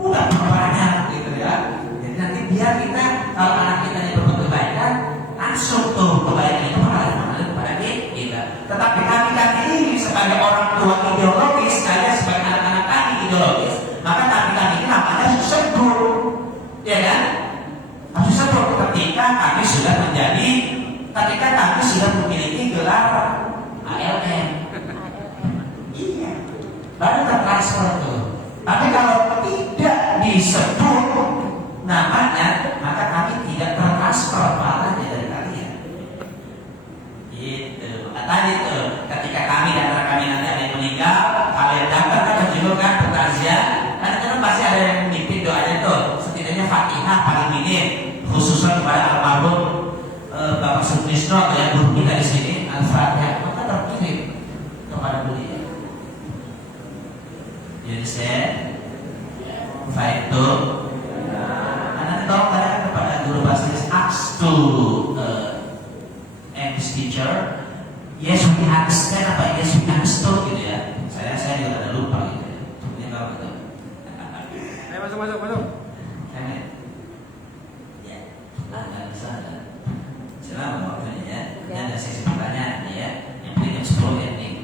Udah banyak gitu ya. Jadi nanti biar kita kalau anak kita yang berbuat kebaikan langsung tuh kebaikan itu mengalir kepada kita. Tetapi kami ini sebagai orang Itu. Tadi tuh ketika kami dan antara kami nanti ada yang meninggal, kalian datang kan menjenguk kan bertakziah, kan pasti ada yang memimpin doanya tuh. Setidaknya Fatihah paling minim, khususnya kepada almarhum Bapak Sutrisno atau yang guru kita di sini, Al-Fatihah maka terkirim kepada beliau. Jadi saya fight to anak tolong tanyakan kepada guru bahasa Inggris ask to English teacher, yes we understand apa yes we understood gitu ya. Saya juga ada lupa gitu ya. Ini kalau gitu. Ayo masuk. Ya, nggak bisa. Silakan waktunya ya. Ini ada sesi pertanyaan ya. Yang penting jam 10 ending.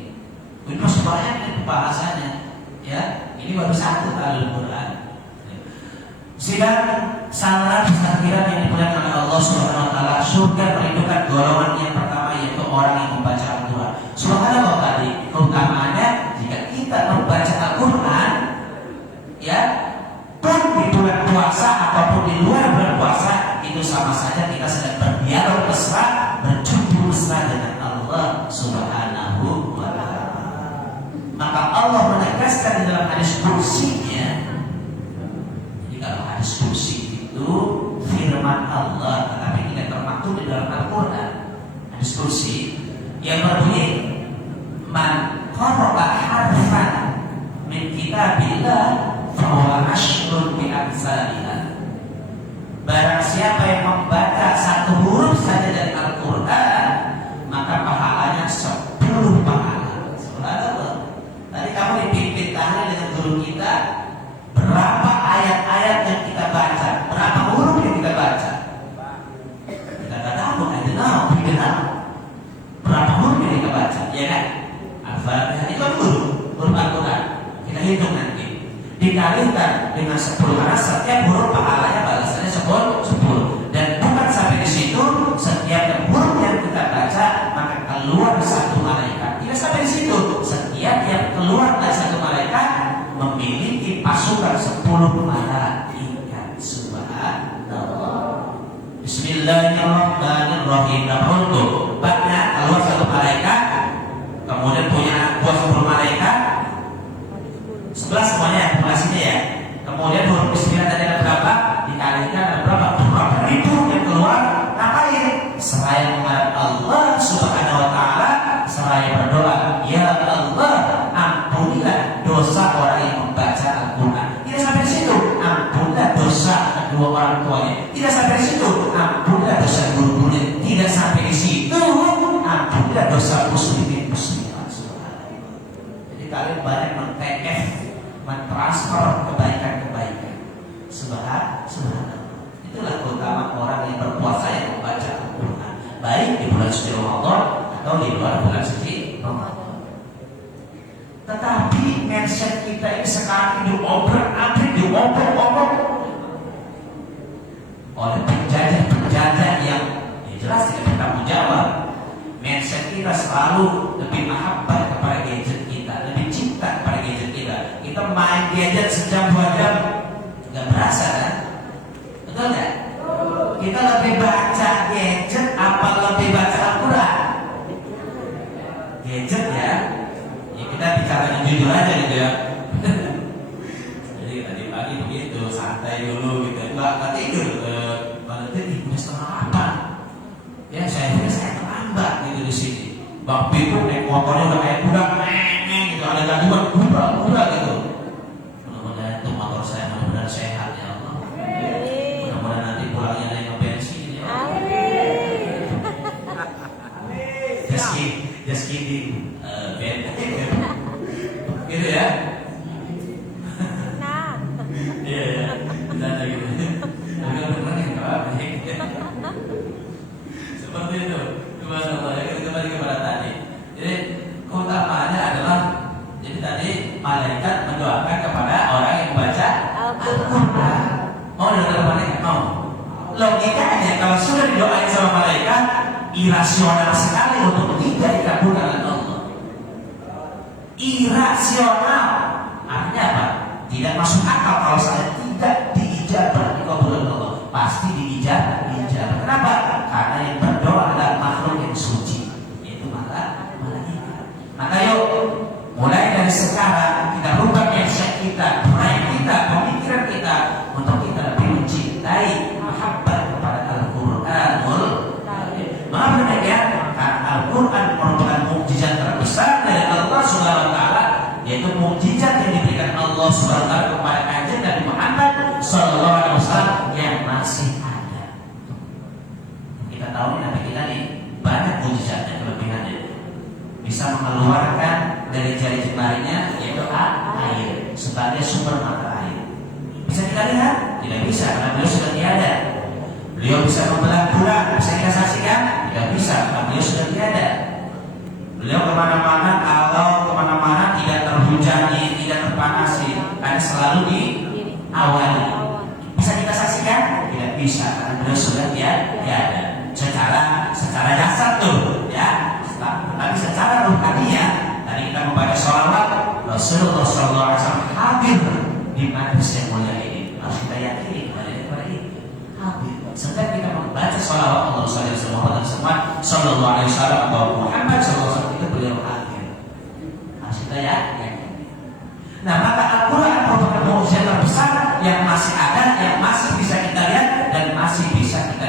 Ini masih banyak nih pembahasannya. Ya, ini baru satu Al-Quran. Sidang salat takbiran yang dimuliakan oleh Allah Subhanahu wa taala, surga merindukan golongan yang pertama yaitu orang yang membaca Al-Quran. Subhanallah tadi keutamaannya jika kita membaca Al-Quran ya, pun di bulan puasa ataupun di luar bulan puasa itu sama saja kita sedang berdialog mesra, berjumpa mesra dengan Allah Subhanahu wa taala. Maka Allah menegaskan di dalam hadis kursinya. Kalau hadis kursi itu firman Allah, tetapi tidak termaktub di dalam Al-Quran. Hadis kursi yang berbunyi man qara'a harfan min kitabillah fahuwa asyrun bi amsalihah. Barang siapa yang membaca satu huruf saja dari Al-Quran, maka pahalanya 10 pahala. Subhanallah. Tadi kamu dipimpin tahlil dengan guru kita, berapa ayat-ayat yang kita baca, berapa huruf yang kita baca. Kita nggak tahu, kita tahu berapa huruf yang kita baca, ya kan? Al-Fatihah itu huruf Al-Quran. Kita hitung nanti. Dikalikan dengan 10 karena setiap huruf pahalanya balasannya 10. Dan bukan sampai di situ, setiap huruf yang kita baca maka keluar satu malaikat. Tidak sampai di situ, setiap yang keluar dari satu malaikat memiliki pasukan 10 malaikat. Subhanallah. Bismillahirrahmanirrahim. Untuk banyak keluar satu malaikat, kemudian punya buah 10 malaikat, 11 semuanya akumulasinya ya. Kemudian huruf bismillah tadi ada berapa? Dikalikan ada berapa? Berapa ribu yang keluar? Ngapain? Seraya menghadap Allah Subhanahu wa taala, seraya berdoa, ya Allah, ampunilah dosa orang yang membaca Al-Quran. Tidak sampai di situ, ampunilah dosa kedua orang tuanya. Tidak sampai di situ, ampunilah dosa guru-gurunya. Tidak sampai di situ, ampunilah dosa muslimin muslimat. Jadi kalian banyak men-TF, mentransfer kebaikan-kebaikan. Subhanallah. Itulah keutamaan orang yang berpuasa yang membaca Al-Quran, baik di bulan suci Ramadan atau di luar bulan suci Ramadan. Tetapi mindset kita ini sekarang diobrak-abrik, diobrak-obrak oleh penjajah-penjajah yang jelas tidak bertanggung jawab. Mindset kita selalu lebih mahabbah kepada gadget kita, lebih cinta kepada gadget kita. Kita main gadget sejam 2 jam nggak berasa kan? Betul nggak? Kita lebih baca gadget apa lebih baca Al-Quran? Gadget ya. Ya kita bicara jujur aja gitu ya. Jadi tadi pagi begitu santai dulu gitu. Nggak tidur. Pada tadi udah 7:30. Ya saya terlambat gitu di sini. Bang Pipo naik motornya udah kayak kuda, gitu. Ada gangguan kuda gitu. Mudah-mudahan itu motor saya benar-benar sehat ya Allah. Mudah-mudahan nanti pulangnya naik ke bensin ya Allah. Just kidding. Gitu ya. Iya. Bercanda gitu. Agak benar nih Pak. Seperti itu. Subhanallah. Kita kembali kepada tadi. Jadi keutamaannya adalah, jadi tadi malaikat mendoakan kepada orang yang membaca Al-Quran. Mau dengar malaikat? Mau. Logikanya kalau sudah didoain sama malaikat, irasional sekali untuk tidak dikabulkan oleh Allah. Irasional artinya apa? Tidak masuk akal kalau saya tidak diijabah dikabulkan Allah. Pasti diijabah. Kenapa? Karena yang berdoa adalah makhluk yang suci. Itu cara kita rubah mindset kita, mind kita, pemikiran kita untuk kita lebih mencintai mahabbah kepada Al-Quranul Karim. Maka demikian, Al-Quran merupakan mukjizat terbesar dari Allah Subhanahu wa taala, yaitu mukjizat yang diberikan Allah Subhanahu wa taala kepada kanjeng Nabi Muhammad sallallahu alaihi wasallam yang masih ada. Kita tahu nih, Nabi kita nih banyak mukjizatnya, kelebihannya. Bisa mengeluarkan dari jari jemarinya yaitu air sebagai sumber mata air. Bisa kita lihat? Tidak bisa, karena beliau sudah tiada. Beliau bisa membelah bulan, bisa kita saksikan? Tidak bisa, karena beliau sudah tiada. Beliau kemana-mana, kalau kemana-mana tidak terhujani, tidak terpanasi, karena selalu diawali. Bisa kita saksikan? Tidak bisa, karena beliau sudah tiada. Secara jasad tuh, ya. Tapi secara ruhaniah, tadi kita membaca sholawat, Rasulullah SAW hadir di majlis yang mulia ini. Harus kita yakini kepada ini hadir. Setiap kita membaca sholawat Allah Sallallahu Alaihi Wasallam atau Muhammad SAW, itu beliau hadir. Harus kita yakini. Nah, maka Al-Quran merupakan mukjizat terbesar yang masih ada, yang masih bisa kita lihat dan masih bisa kita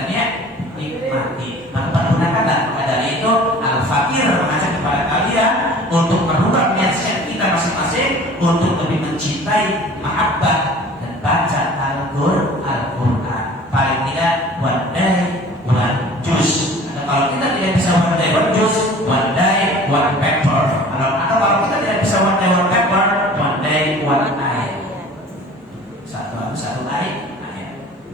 nikmati. Maka pergunakanlah. Maka dari itu Al-Fakir mengajak kepada kalian untuk merubah mindset kita masing-masing untuk lebih mencintai mahabbah dan baca Al-Quran. Paling tidak one day one juz. Atau kalau kita tidak bisa one day one juz, one day one paper. Atau kalau kita tidak bisa one day one paper, one day one ayat. Satu ayat.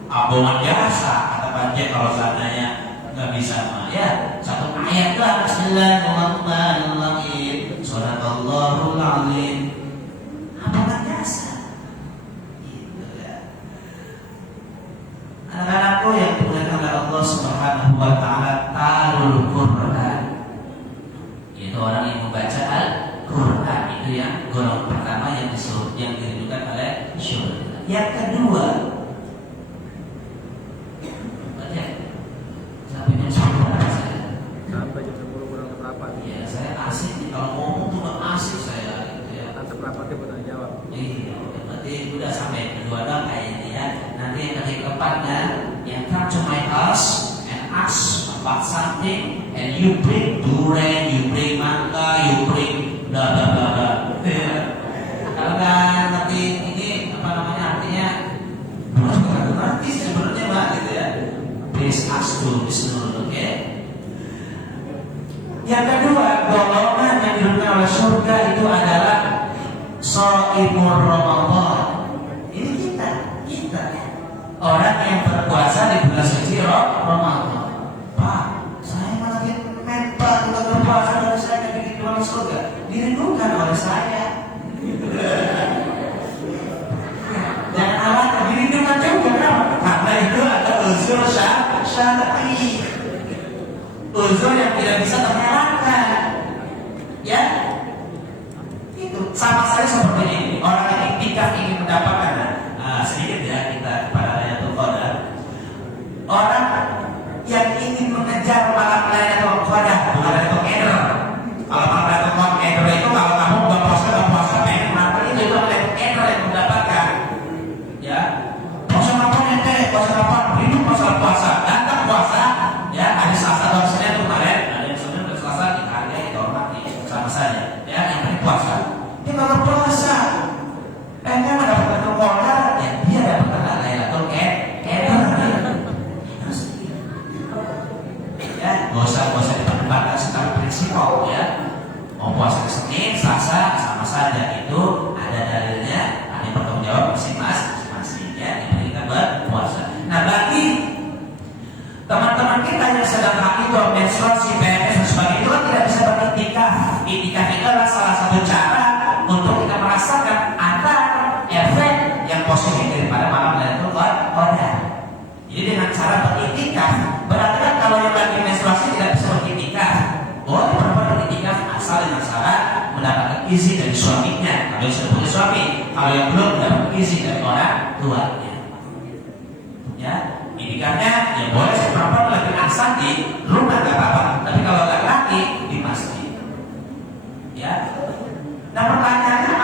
Abongan biasa kata Panjang kalau seandainya nggak bisa mah ya satu ayat lah. Bismillahirrahmanirrahim. Sadaqallahul azim. Abongan biasa. Gitu ya. Anak-anakku yang dimuliakan oleh Allah Subhanahu wa taala, talul Quran. Itu orang yang membaca Al-Quran, itu yang golongan pertama yang dirindukan oleh syurga. Yang kedua, Sampai jam 10 kurang seperempat. ya saya asik nih, kalau ngomong tuh gak asik saya gitu ya. Nanti seperempatnya bertanya jawab. Iya, berarti udah sampai kedua dong kayaknya ya. Nanti yang keempatnya, yang come to my house and ask about something and you bring durian, you bring mangga, you bring bla bla bla bla. Kalau nggak ngerti ini apa namanya artinya, bukan ngerti sebenarnya mbak gitu ya. Please ask to Bismillah, oke? Yang kedua, golongan yang dirugikan oleh surga itu adalah shaimur Ramadan. Ini kita orang yang berpuasa di bulan suci Ramadan. Pak, saya malah mental juga berpuasa dari saya kayak gitu dalam surga. Dirindukan oleh saya. Jangan khawatir, dirindukan juga kenapa? Karena itu ada uzur syar'i. Uzur yang tidak bisa terelakkan, ya itu sama saja seperti ini. Orang yang iktikaf ingin mendapatkan sedikit ya kita kepada Lailatul Qadar. Orang yang ingin mengejar malam Lailatul Qadar, bukan Lailatul Qadar. Kalau malam Lailatul Qadar itu kalau kamu nggak puasa pengen malam itu Lailatul Qadar yang mendapatkan. Ya, puasa kapan ente? Puasa kapan? Ini puasa datang puasa. Ya, hari Selasa atau Senin itu kemarin, ada yang Senin dan Selasa dihargai, dihormati sama saja. Ya, yang hari puasa. Dia kalau puasa, dia mendapatkan kemuliaan, ya dia dapatkan Lailatul Qadar. Ya, nggak usah diperdebatkan secara prinsipal ya. Mau puasa ke Senin, Selasa sama saja itu ada dalilnya, ada yang bertanggung jawab masing-masing ya. Yang kita berpuasa. Nah, bagi teman-teman kita yang sedang hamil, menstruasi, PMS dan sebagainya itu kan tidak bisa beriktikaf. Iktikaf itu adalah salah satu cara untuk kita merasakan ada efek yang positif daripada malam Lailatul Qadar. Jadi dengan cara beriktikaf, berarti kan kalau yang lagi menstruasi tidak bisa beriktikaf, boleh perempuan beriktikaf asal dengan syarat mendapatkan izin dari suaminya. Kalau yang sudah punya suami, kalau yang belum dapat izin dari orang tuanya. Ya. Iktikafnya ya boleh perempuan lagi asal di rumah nggak apa-apa, tapi kalau laki-laki di masjid. Ya. Nah pertanyaannya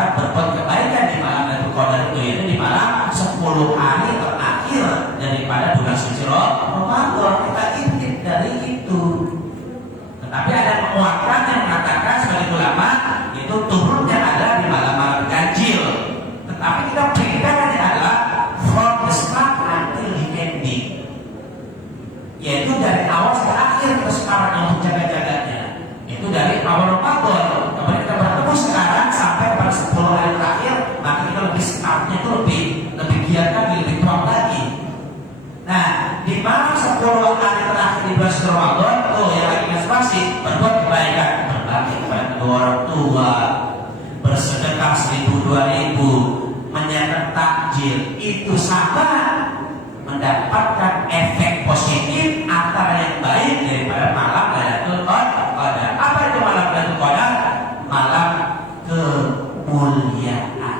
syarat berbuat kebaikan di malam Lailatul Qadar itu, yaitu di malam 10 hari terakhir daripada bulan suci Ramadan. Kita intip dari itu. Tetapi ada penguatan yang mengatakan sebagai ulama itu turunnya adalah di malam-malam ganjil. Tetapi kita perbedaan adalah from the start until the ending, yaitu dari awal sampai akhir kita sekarang untuk jaga-jaganya. Itu dari awal Ramadan, kemudian kita bertemu sekarang sampai pada 10 hari terakhir, maka kita lebih startnya itu lebih giat lagi, lebih kuat lagi. Nah, di malam 10 hari terakhir di bulan Ramadan tuh yang lagi menstruasi berbuat kebaikan, berbagi kepada kedua orang tua, bersedekah 1.000-2.000, menyiapkan takjil, itu sama mendapatkan efek positif antara yang baik daripada malam Lailatul Qadar. Apa itu malam Lailatul Qadar? Malam kemuliaan.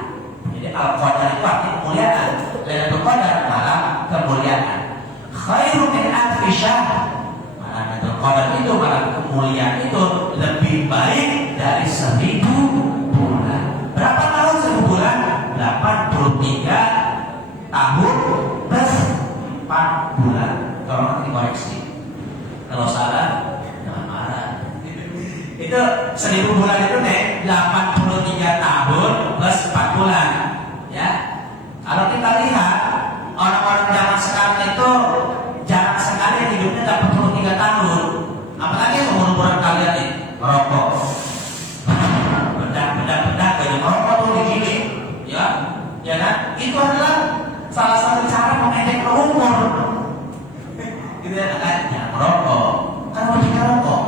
Jadi Al-Qadar itu artinya kemuliaan. Lailatul Qadar malam kemuliaan. Khairu min alfi syahr. Malam Lailatul Qadar itu malam kemuliaan itu lebih baik dari 1000 bulan. Berapa tahun 1000 bulan? 83 tahun plus 4 bulan. Tolong dikoreksi. Kalau salah jangan marah. Itu 1000 bulan itu nih 83 tahun plus 4 bulan. Ya. Kalau kita lihat orang-orang zaman sekarang itu jarang sekali hidupnya 83 tahun. Apalagi umur-umuran kalian nih, merokok. Bedak dari merokok tuh digiling, ya kan? Itu adalah salah satu cara memendek umur. Gitu ya kan? Jangan merokok. Kan mau kita rokok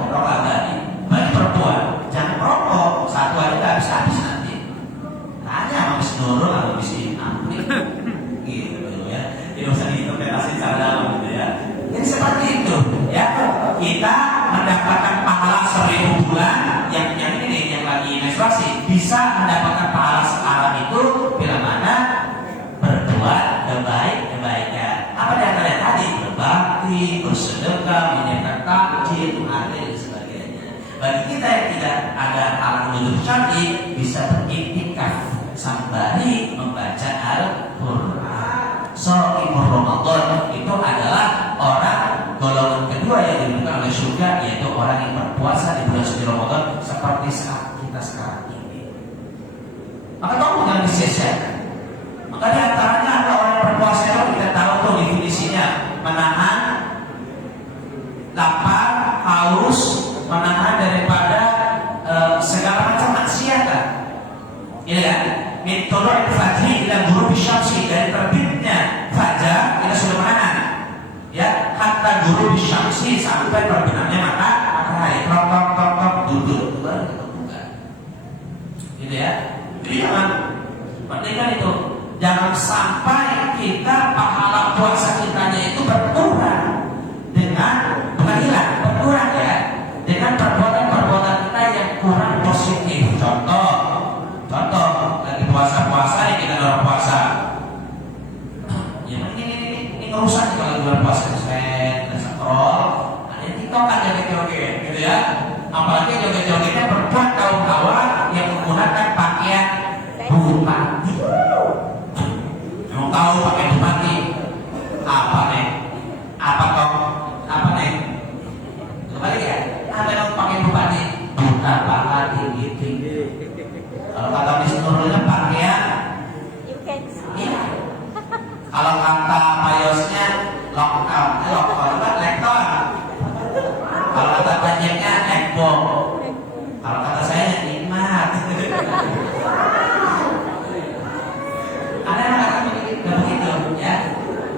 tadi. Bagi perempuan, jangan merokok. Satu hari nggak habis nanti. Tanya sama Miss Nurul atau Miss Amri. Gitu ya. Ini usah diinterpretasi secara dalam gitu ya. Jadi seperti itu, ya. Kita mendapatkan pahala 1000 bulan yang ini yang lagi menstruasi bisa mendapatkan pahala sekarang itu bila mana berbuat kebaikan. Apa yang kalian tadi? Berbakti, bersedekah, menyiapkan takjil, mengalir dan sebagainya. Bagi kita yang tidak ada alat menuntut syar'i bisa beriktikaf sembari membaca Al-Quran. Shaimur Ramadan itu adalah orang golongan kedua yang diberikan oleh surga, yaitu orang yang berpuasa di bulan suci Ramadan seperti saat kita sekarang ini. Maka tolong jangan disia-siakan. Maka di antaranya ada orang yang berpuasa itu kita tahu tuh definisinya, menahan lapar, haus, menahan daripada segala macam maksiat. Ini kan? Min tulu'il fajri ila ghurubi syamsi, dari terbitnya fajar kita sudah menahan. Ya, hatta ghurubi syamsi, sampai terbitnya matahari. Tok duduk baru kita buka. Gitu ya. Jadi jangan pentingkan itu. Jangan sampai kita pahala puasa kitanya itu berkurang dengan bukan hilang, berkurang ya, dengan perbuatan-perbuatan kita yang kurang positif. Contoh lagi puasa-puasa ya, kita dorong puasa. Ya ini ngerusak kalau bulan puasa saya scroll, ada TikTok kan joget-joget gitu ya. Apalagi joget-jogetnya perempuan kaum-kaum yang menggunakan pakaian bupati. Mau tahu pakai bupati apa nih? Apa nih? Kembali ya. Apa yang pakai bupati? Bukan pakai tinggi. Kalau kata Miss Nurulnya pakaian, iya. Kalau kata Mayosnya lokal lektor. Kalau kata Panjangnya ekbo. Kalau kata saya nikmat. Ada yang kata begitu, ya.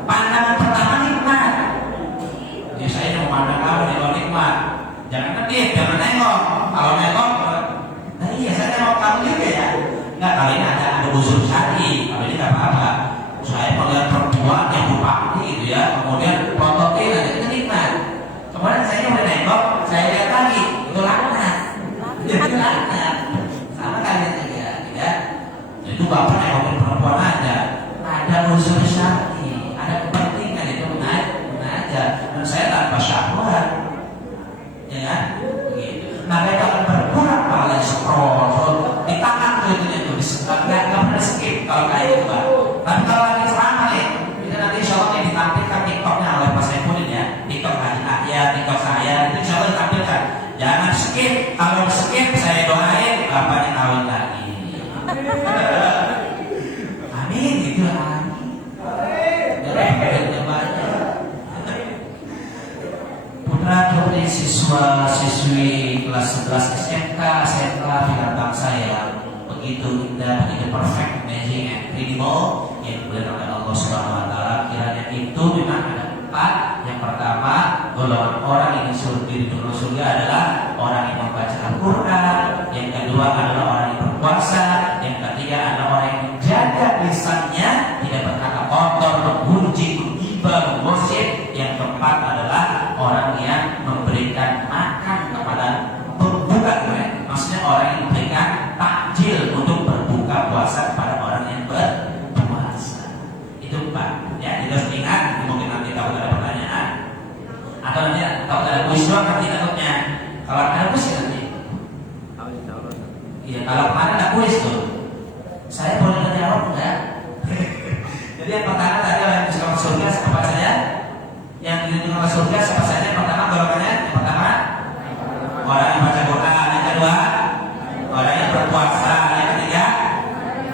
Pandangan pertama nikmat. Jadi saya mau pandang kalau nikmat. Jangan kedip, jangan nengok. Kalau nengok, nah iya saya nengok kamu juga ya. Enggak, kali ini ada usul syar'i. Kali ini nggak apa-apa. Saya melihat perempuan yang bupati gitu ya, kemudian protokol ada nikmat. Kemudian saya udah nengok, saya lihat lagi, itu laknat. Itu laknat. Sama kalian aja, ya. Itu bapak nengokin perempuan ada unsur syar'i, ada kepentingan itu mengajar. Dan saya tanpa syahwat, ya kan? Gitu. Maka itu akan berkurang pahala scroll di tangan itu disekat. kalau kayak gitu Pak. Tapi kalau lagi ceramah nih, kita nanti insya Allah yang ditampilkan TikToknya oleh Pak Saifuddin ya, TikTok ya, TikTok saya, itu insya Allah ditampilkan. Jangan skip, kalau skip saya doain bapaknya kawin lagi. Amin gitu amin. Putra putri siswa siswi kelas 11 SMK Filambang saya begitu indah, begitu perfect, amazing, and incredible yang dimuliakan oleh Allah Subhanahu Wa Taala. Kiranya itu memang ada 4. Yang pertama, golongan orang yang disuruh surga adalah orang yang membaca Al-Quran. Yang kedua adalah orang yang berpuasa. Yang ketiga adalah orang yang menjaga lisannya, tidak berkata kotor, menggunjing, menghibah, menggosip. Yang keempat adalah orang yang memberikan makan kepada berbuka, maksudnya orang yang memberikan takjil untuk berbuka puasa kepada orang yang berpuasa. Itu 4 ya, kita harus ingat. Mungkin nanti kalau ada pertanyaan atau nanti kalau ada kuis doang nanti takutnya kalau ada kuis nanti. Iya, kalau kemarin ada kuis tuh, saya boleh menjawab enggak? Jadi yang pertama tadi orang yang bisa masuk surga siapa saja? Yang dituntut masuk surga siapa saja? Yang pertama golongannya, yang pertama orang yang baca Quran, yang kedua orang yang berpuasa, yang ketiga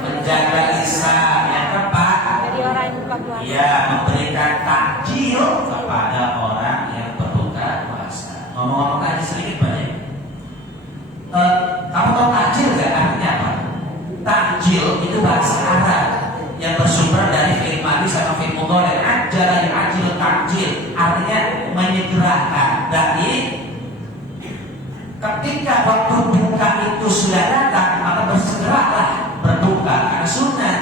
menjaga lisan, yang keempat jadi orang yang buka puasa. ya memberikan takjil kepada orang yang berbuka puasa. Ngomong-ngomong tadi sedikit banyak. Kamu tahu takjil nggak artinya apa? Takjil itu bahasa Arab yang bersumber dari fi'il madhi sama fi'il mudhari. Ajala yu'ajil takjil artinya menyegerakan. Jadi ketika waktu buka itu sudah datang, maka bersegeralah berbuka karena sunnah.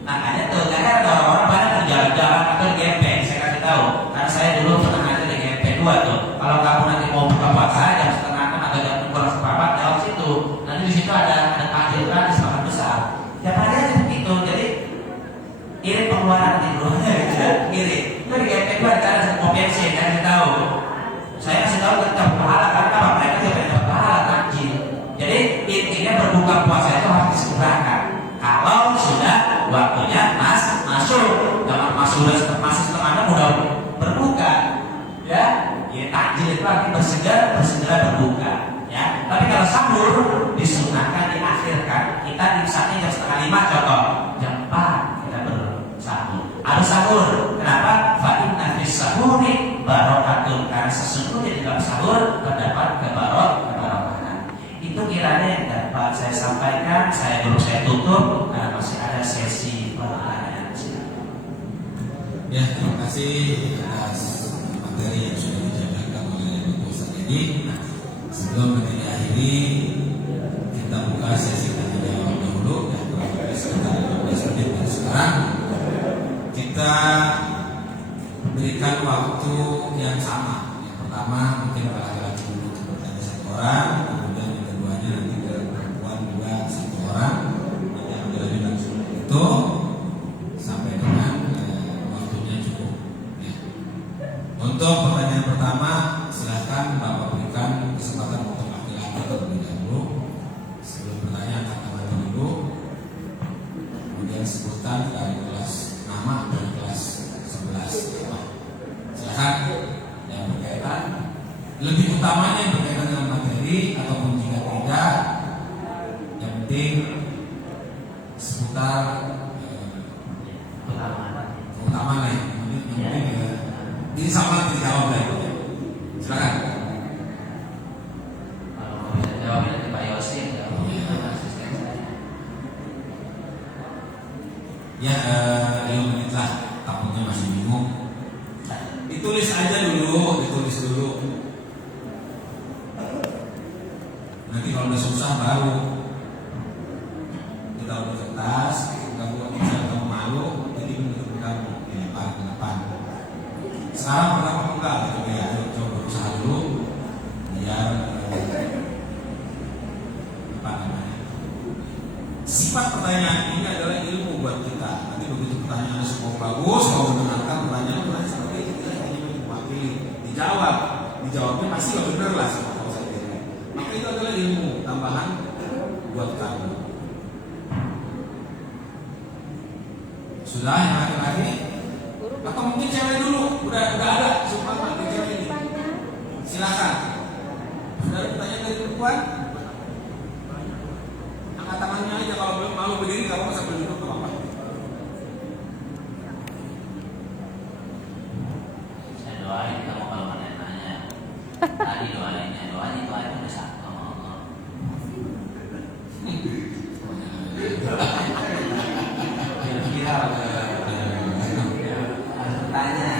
Makanya tuh kadang ada orang banyak di jalan-jalan atau di GP. Saya kasih tahu, karena saya dulu pernah ngajar di GP 2 tuh. Kalau kamu nanti mau buka puasa jam 3:30 atau jam 4:30 jauh situ. Nanti di situ ada takjil gratis makan besar. Ya pada aja begitu. Jadi ini pengeluaran nih bro. Kiri. Itu di GP 2 cara mau bensin, saya kasih tahu. Saya kasih tahu tentang pahala karena apa? Mereka juga dapat pahala takjil. Jadi intinya berbuka puasa itu harus disegerakan. Kalau sudah waktunya masuk, jangan masuk masih setengahnya udah berbuka, ya takjil itu artinya bersegera berbuka, ya. Tapi kalau sahur disunahkan diakhirkan. Kita misalnya jam 4:30 contoh, jam 4 kita bersahur. Harus sahur. Kenapa? Fa inna fis sahuri barokatun, karena sesungguhnya di dalam sahur terdapat kebarokahan. Itu kiranya yang dapat saya sampaikan. Saya tutup karena masih ada sesi pertanyaan. Ya, terima kasih atas materi yang sudah dijabarkan oleh Bapak Ustaz ini. Sebelum nanti diakhiri, kita buka sesi tanya jawab dahulu yang kurang lebih sekitar 15 menit dari sekarang. Kita berikan waktu yang sama. Yang pertama mungkin laki-laki dulu untuk bertanya 1 orang, kemudian yang keduanya nanti ke perempuan 1 orang. Yang berlanjut seperti itu sampai dengan waktunya cukup. Ya. Untuk pertanyaan pertama, silakan Bapak berikan kesempatan untuk laki-laki terlebih dahulu. Sebelum bertanya angkat tangan dulu, kemudian sebutkan dari kelas nama dan kelas 11. Silakan yang berkaitan, lebih utamanya yang berkaitan dengan materi ataupun jika tidak, yang penting seputar keutamaan lah. Ini sama nanti dijawab lah. Silakan. Kalau bisa jawab nanti Pak Yosi asisten saya. Ya, 5 menit lah. Takutnya masih bingung. Ditulis aja dulu, ditulis dulu. Nanti kalau udah susah baru kita udah kertas, kita buat kamu malu, jadi menurut kamu ini paling ke depan. Sekarang pertama enggak, coba ya, coba berusaha dulu, biar apa namanya? Sifat pertanyaan ini adalah ilmu buat kita. Nanti begitu pertanyaannya semua bagus, kalau mendengarkan pertanyaan seperti itu, kita hanya mewakili, dijawabnya pasti nggak benar lah sama kalau saya ini. Maka itu adalah ilmu tambahan buat kamu. Sudah yang laki-laki? Atau mungkin cewek dulu? Udah ada sumpah mati cewek ini. Silakan. Sudah ada pertanyaan dari perempuan? Angkat tangannya aja, kalau belum malu berdiri kalau mau sambil duduk apa? Saya doain kamu kalau ada yang nanya. Tadi doainnya udah satu sama Allah. Kira-kira harus tanya.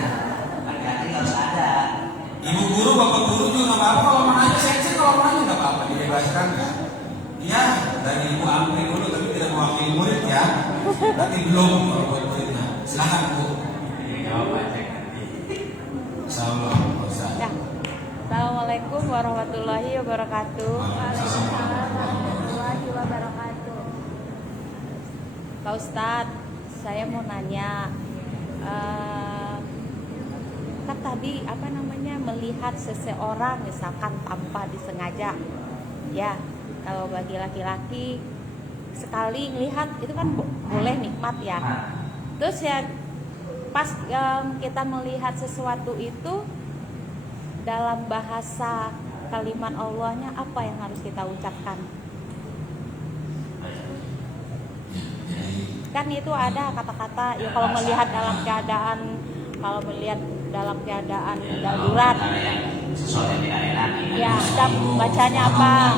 Laki-laki harus ada. Ibu guru, bapak guru juga nggak apa-apa. Kalau mau nanya seksi, kalau mau nanya nggak apa-apa, dibebaskan kan? Iya, dari Ibu Amri dulu, tapi tidak mewakili murid ya. Nanti belum kalau buat muridnya. Silakan Bu. Ya. Assalamualaikum warahmatullahi wabarakatuh. Waalaikumsalam warahmatullahi wabarakatuh. Pak Ustadz, saya mau nanya, kan tadi melihat seseorang misalkan tanpa disengaja, ya kalau bagi laki-laki sekali melihat itu kan boleh nikmat ya. Terus ya pas kita melihat sesuatu itu dalam bahasa kalimat Allahnya apa yang harus kita ucapkan? Kan itu ada kata-kata ya kalau melihat dalam keadaan darurat. Sesuatu yang tidak enak. Ya, dan bacanya apa?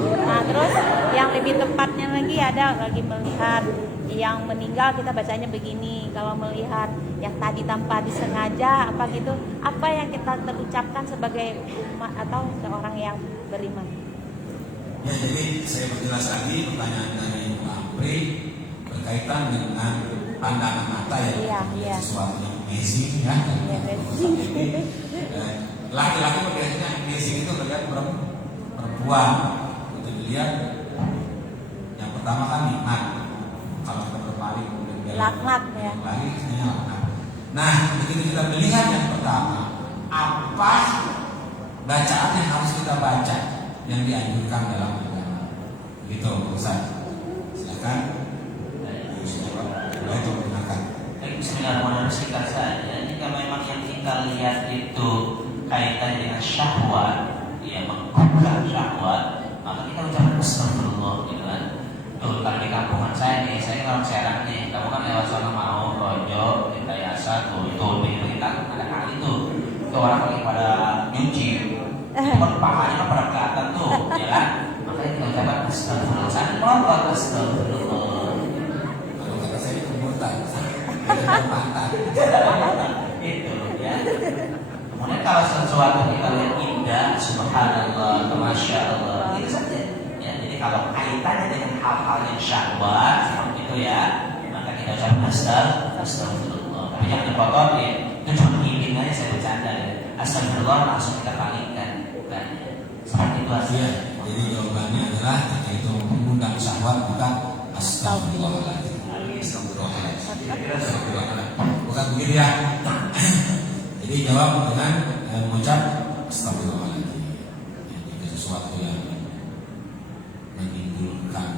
Nah, terus yang lebih tepatnya lagi ada lagi melihat yang meninggal kita bacanya begini. Kalau melihat yang tadi tanpa disengaja apa gitu, apa yang kita terucapkan sebagai umat atau seorang yang beriman? Ya, jadi saya perjelas lagi pertanyaan dari Mbak Amri berkaitan dengan pandangan mata ya, Iya. sesuatu yang amazing ya. Laki-laki biasanya amazing itu terlihat perempuan untuk dilihat yang pertama kan nikmat. Kalau kita berpaling kemudian Laknat ya. lagi laknat. Nah, begitu kita melihat yang pertama, apa bacaan yang harus kita baca yang dianjurkan dalam agama? Begitu, Ustaz. Silakan. Itu gunakan. Bismillahirrahmanirrahim, singkat saja. Jika memang yang kita lihat itu kaitannya dengan syahwat, ya menggugah syahwat, maka kita ucapkan astagfirullah, gitu kan. Tuh, kalau di kampungan saya nih, saya orang Serang nih, kamu kan lewat sana mau rojo, rekayasa, tuh itu kita ada kali tuh, itu orang lagi pada nyuci, pahanya pada kelihatan tuh, ya kan. Makanya kita ucapkan astagfirullah. Saya melompat astagfirullah. Itu ya. Kemudian kalau sesuatu kita lihat indah, subhanallah, masya Allah, itu saja. Ya, jadi kalau kaitannya dengan hal-hal yang syahwat seperti itu ya, maka kita ucapkan astagfirullah. Tapi jangan dipotong ya. Itu cuma ingin aja saya bercanda ya. Astagfirullah langsung kita palingkan, bukan ya. Seperti itu hasilnya. Jadi jawabannya adalah jika itu mengundang syahwat bukan astagfirullahaladzim. Bukan begitu ya. Jadi jawab dengan mengucap astagfirullahaladzim. Jika sesuatu yang menimbulkan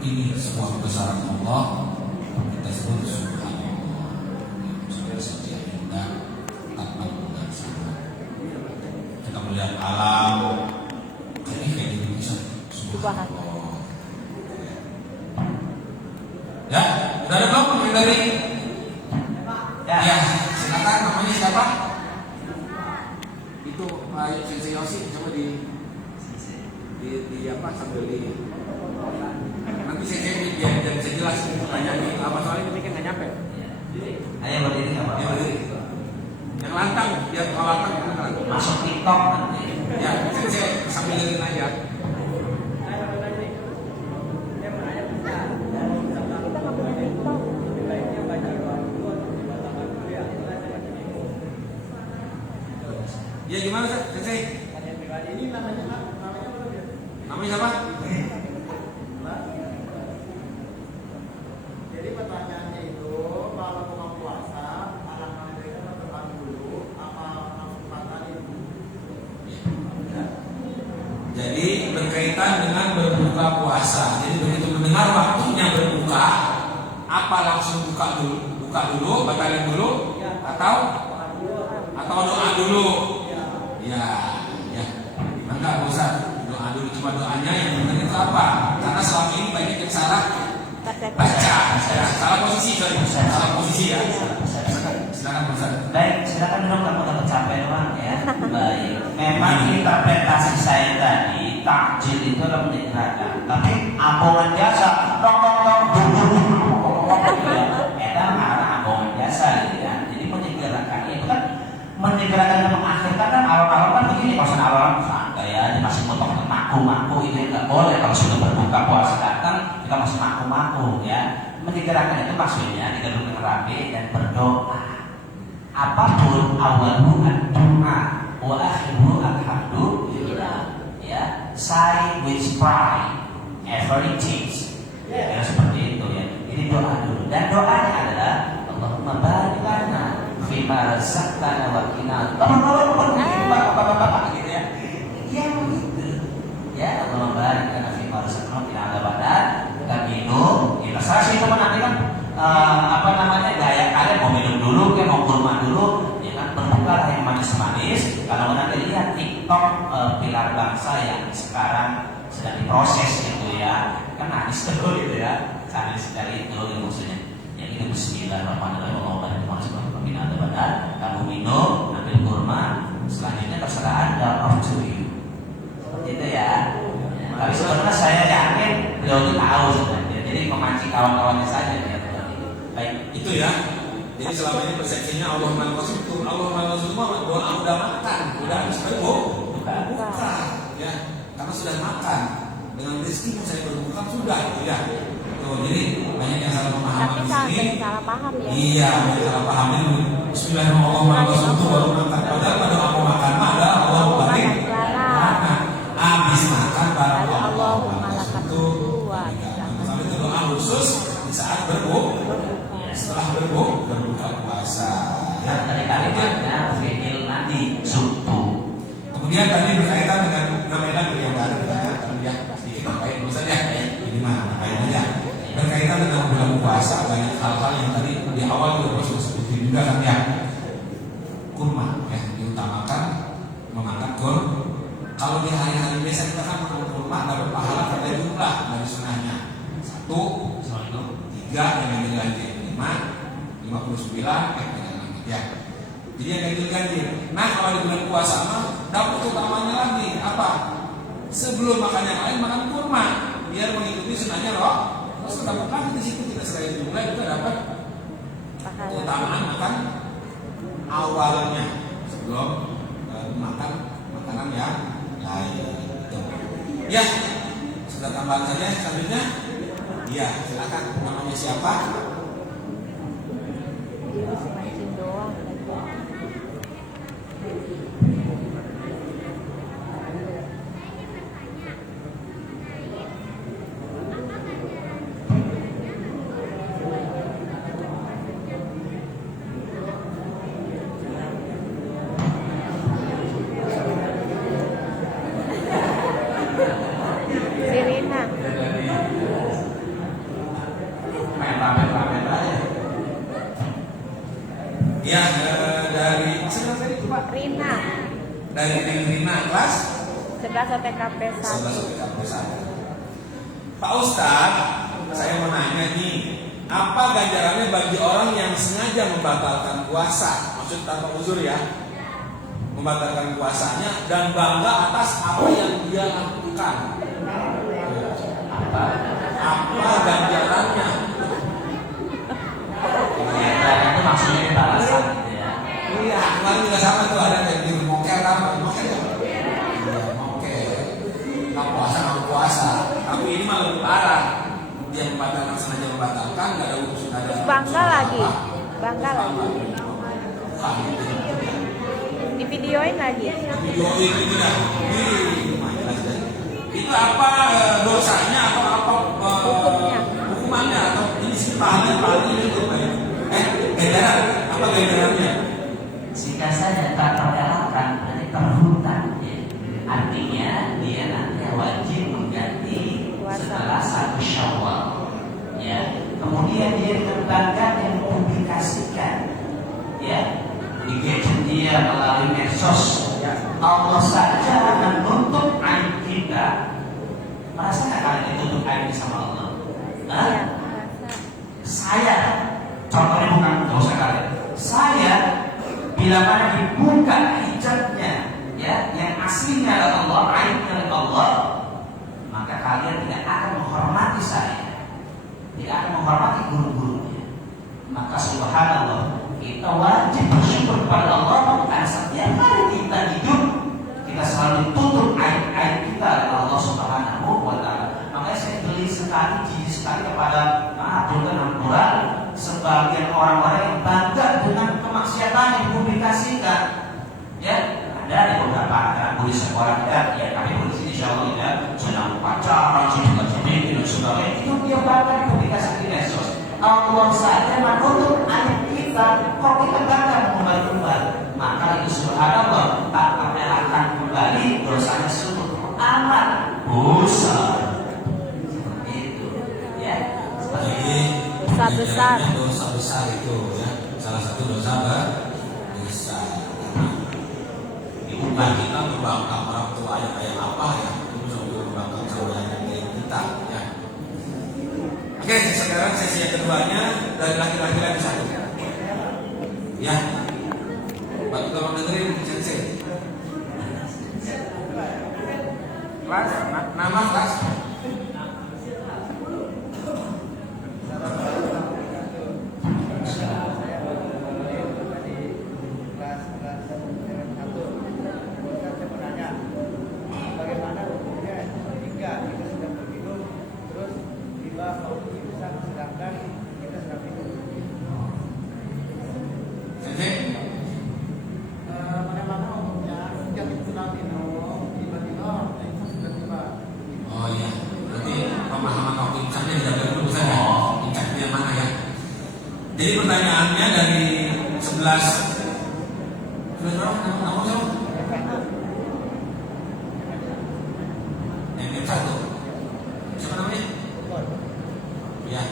ini sebuah kebesaran Allah, kita sebut subhanallah. Sesuatu yang indah tanpa mengundang syahwat. Kita melihat alam kayak gitu bisa subhanallah. Ya, sudah ada belum dari? Ya, silakan, namanya siapa? Itu Pak Sensei Yosi, coba di apa sambil di nanti Sensei biar bisa jelas pertanyaannya apa, soalnya ini kan nggak nyampe. Ayo berdiri nggak apa-apa. Yang lantang, biar kalau lantang kan Masuk TikTok nanti. ya, Sensei sambil dengerin aja. Ya gimana Sensei? Ini namanya siapa? Jadi pertanyaannya itu kalau buka puasa alangkah baiknya berdoa dulu apa langsung makan itu? Jadi berkaitan dengan berbuka puasa. Jadi begitu mendengar waktunya berbuka, Apa langsung buka dulu, batalin dulu, atau doa dulu? Ya, enggak usah doa dulu, cuma doanya yang benar itu apa? Karena selama ini banyak yang salah baca, salah posisi ya. Silakan Ustaz. Baik, silakan dong, kamu takut capek doang ya. Baik. Memang interpretasi saya tadi takjil itu adalah menyegerakan, tapi ambongan jasa, kita arah ambongan jasa gitu ya. Jadi menyegerakan itu kan menyegerakan dan mengakhirkan kan awal-awal kan begini, kalau awal santai ya, masih potong maku-maku itu nggak boleh. Kalau sudah berbuka puasa datang kita masih maku-maku ya. Menyegerakan itu maksudnya diduduk dengan rapi dan berdoa. Apapun awalu ad-du'a wa akhiru alhamdulillah ya, say with pride everything ya, seperti itu ya. Ini doa dulu, dan doanya adalah Allahumma barik lana fima razaqtana wa qina bapak gitu ya. Ya begitu ya, Allahumma barik lana fima razaqtana wa qina adzabannar. Kita minum, kita serasi itu nanti kan gaya kalian mau minum dulu, kayak mau kurma dulu, ya kan, berbuka yang manis-manis. Kalau nanti lihat TikTok pilar bangsa yang sekarang sedang diproses gitu ya, kan nangis dulu gitu ya, nangis dari itu maksudnya. Ya itu Bismillahirrahmanirrahim. Allahumma barik kamu minum, ambil kurma, selanjutnya terserah Anda, up to you. Seperti itu ya. Tapi sebenarnya saya yakin beliau itu tahu sebenarnya, jadi memancing kawan-kawannya saja ya. Baik, itu ya. Jadi selama ini persepsinya Allah Rasul doa udah makan, udah habis buka ya, karena sudah makan dengan rezeki saya berbuka sudah gitu ya. Tuh, jadi banyak yang salah pemahaman di sini. Salah paham ya. Iya, salah paham ini. Bismillahirrahmanirrahim baru makan. Padahal pada mau makan ada Allah barik. Habis makan baru Allah itu. Sampai itu doa khusus di saat setelah berbuka puasa ya. Tadi kalimatnya fi'il nanti subuh. Kemudian tadi berkaitan dengan Ramadan yang baru ya, sedikit terkait misalnya ini mana kaitannya berkaitan dengan bulan puasa. Banyak hal-hal yang tadi di awal juga sudah sebutin juga kan ya. Kurma ya diutamakan, memakan kurma. Kalau di hari-hari biasa kita kan makan kurma dapat pahala karena jumlah dari sunahnya 1, 3 yang diganti 59 ya. Jadi yang ganjil-ganjil. Nah kalau di bulan puasa mah dapat utamanya lagi apa? Sebelum makan yang lain makan kurma biar mengikuti sunahnya roh. Terus dapat lagi di situ kita selain jumlah juga dapat keutamaan makan awalnya sebelum makan makanan yang lain. Ya sudah tambahan saja selanjutnya. Iya silakan, namanya siapa? Dia bisa mancing doang. Sirina. Ya dari Rina. Dari Rina kelas 11 OTKP 1. 11 OTKP 1. Pak Ustadz, saya mau nanya nih, apa ganjarannya bagi orang yang sengaja membatalkan puasa, maksud tanpa uzur ya, membatalkan puasanya dan bangga atas apa yang dia lakukan? Apa ganjarannya? Itu maksudnya balasan gitu ya. Iya, kemarin juga sama tuh ada yang di mokel kan, mokel ya. Mokel, nggak puasa, tapi ini malah lebih parah. Dia membatalkan, sengaja membatalkan, nggak ada urusan ada. Terus bangga lagi. Di videoin lagi. Video ini tidak. Itu apa dosanya atau apa hukumannya atau ini sih pahalanya itu apa ya? Ganjaran apa ganjarannya? Jika saja tak terelakkan berarti terhutang ya. Artinya dia nanti wajib mengganti setelah 1 Syawal ya. Kemudian kemudian dia dengan bangga dan mempublikasikan ya di gadget dia melalui medsos. Allah saja menutup aib kita. Merasa nggak kalian ditutup aib sama Allah? Hah? Iya, Saya, contohnya bukan dosa kalian. Saya bila mana dibuka hijabnya, ya, yang aslinya adalah Allah, aibnya adalah Allah, maka kalian tidak akan menghormati saya, tidak akan menghormati guru-gurunya. Maka subhanallah, kita wajib bersyukur kepada Allah karena setiap kali kita hidup, kita selalu tutup aib-aib kita oleh Allah Subhanahu wa Ta'ala. Makanya saya geli sekali, jijik sekali kepada aturan-aturan sebagian orang-orang yang bangga dengan kemaksiatan yang dipublikasikan. Ya, ada di beberapa acara di sekolah kita, ya kami di sini insya Allah ya sedang pacaran, sedang dan sebagainya. Itu dia bangga dipublikasikan di medsos. Allah saja menutup aib kita, kok kita bangga mengumbar-umbar? Maka itu subhanallah tak akan kembali dosanya sungguh amat besar. Seperti itu, ya. Jadi Dosa besar. dosa besar itu ya salah satu dosa besar. Diubah kita membangkang orang tua yang kayak apa ya, terus membangkang saudara yang kita ya. Oke, sekarang sesi yang keduanya dari laki-laki lagi satu. Ya, Pak tolong dengerin sensei. Kelas, nama kelas. Sensei. Bagaimana umumnya sejak kita minum tiba-tiba Oh iya, berarti pemahaman waktu imsaknya dijaga dulu Ustaz ya. Imsaknya yang mana ya? Jadi pertanyaannya dari 11 berapa? Nama siapa? MM1. Siapa namanya? Ya.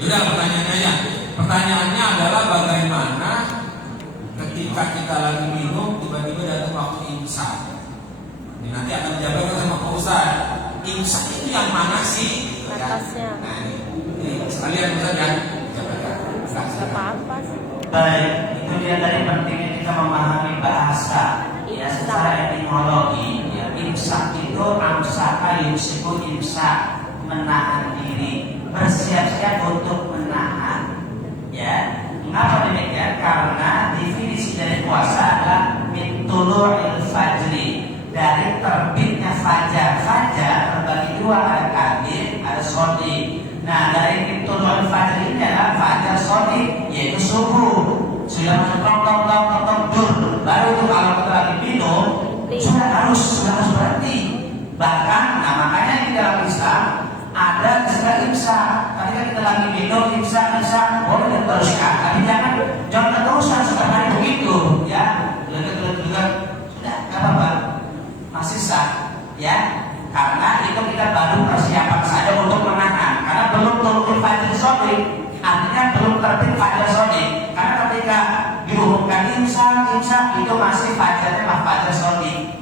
Yaudah pertanyaannya aja. Pertanyaannya adalah bagaimana ketika kita lagi minum tiba-tiba datang waktu imsak. Ini nanti akan dijabarkan sama Pak Ustaz. Imsak itu yang mana sih? Atasnya. Nah ini sekalian Ustaz ya. Jabarkan. Apa-apa sih? Baik, itu dia tadi pentingnya kita memahami bahasa ya secara etimologi. Ya, imsak itu amsaka yumsiku imsak, menahan diri, bersiap-siap untuk menahan. Ya, mengapa demikian? Karena definisi dari puasa adalah min tulu'il fajri, dari terbitnya fajar. Fajar terbagi dua, ada kadir, ada sodik. Nah, dari min tulu'il fajri ini adalah fajar sodik, yaitu subuh. Sudah masuk tong dur, baru itu kalau kita lagi minum sudah harus berhenti. Bahkan, nah makanya di dalam Islam ada istilah imsak. Ketika kita lagi minum imsak boleh diteruskan, tapi jangan keterusan setiap hari begitu, ya. Sudah, nggak apa-apa, masih sah, ya. Karena itu kita baru persiapan saja untuk menahan, karena belum turun fajar sodik, artinya belum terbit fajar sodik. Karena ketika diumumkan imsak itu masih fajarnya fajar sodik.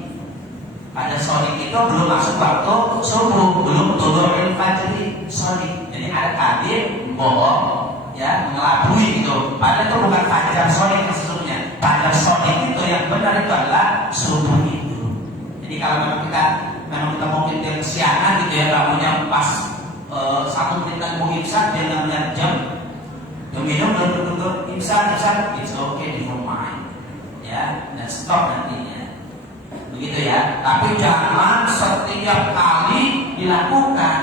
Fajar sodik itu belum masuk waktu subuh, belum turun fajri sodik. Jadi ada kadir, bohong, ya, mengelabui gitu. Padahal itu bukan fajar sodik sesungguhnya. Fajar sodik itu yang benar itu adalah subuh itu. Jadi kalau memang kita mau tidur siangan gitu ya, bangunnya pas 1 menit mau imsak dia nggak melihat jam, dia minum duduk imsak, it's okay di rumah, ya, dan stop nantinya. Begitu ya, tapi jangan setiap kali dilakukan.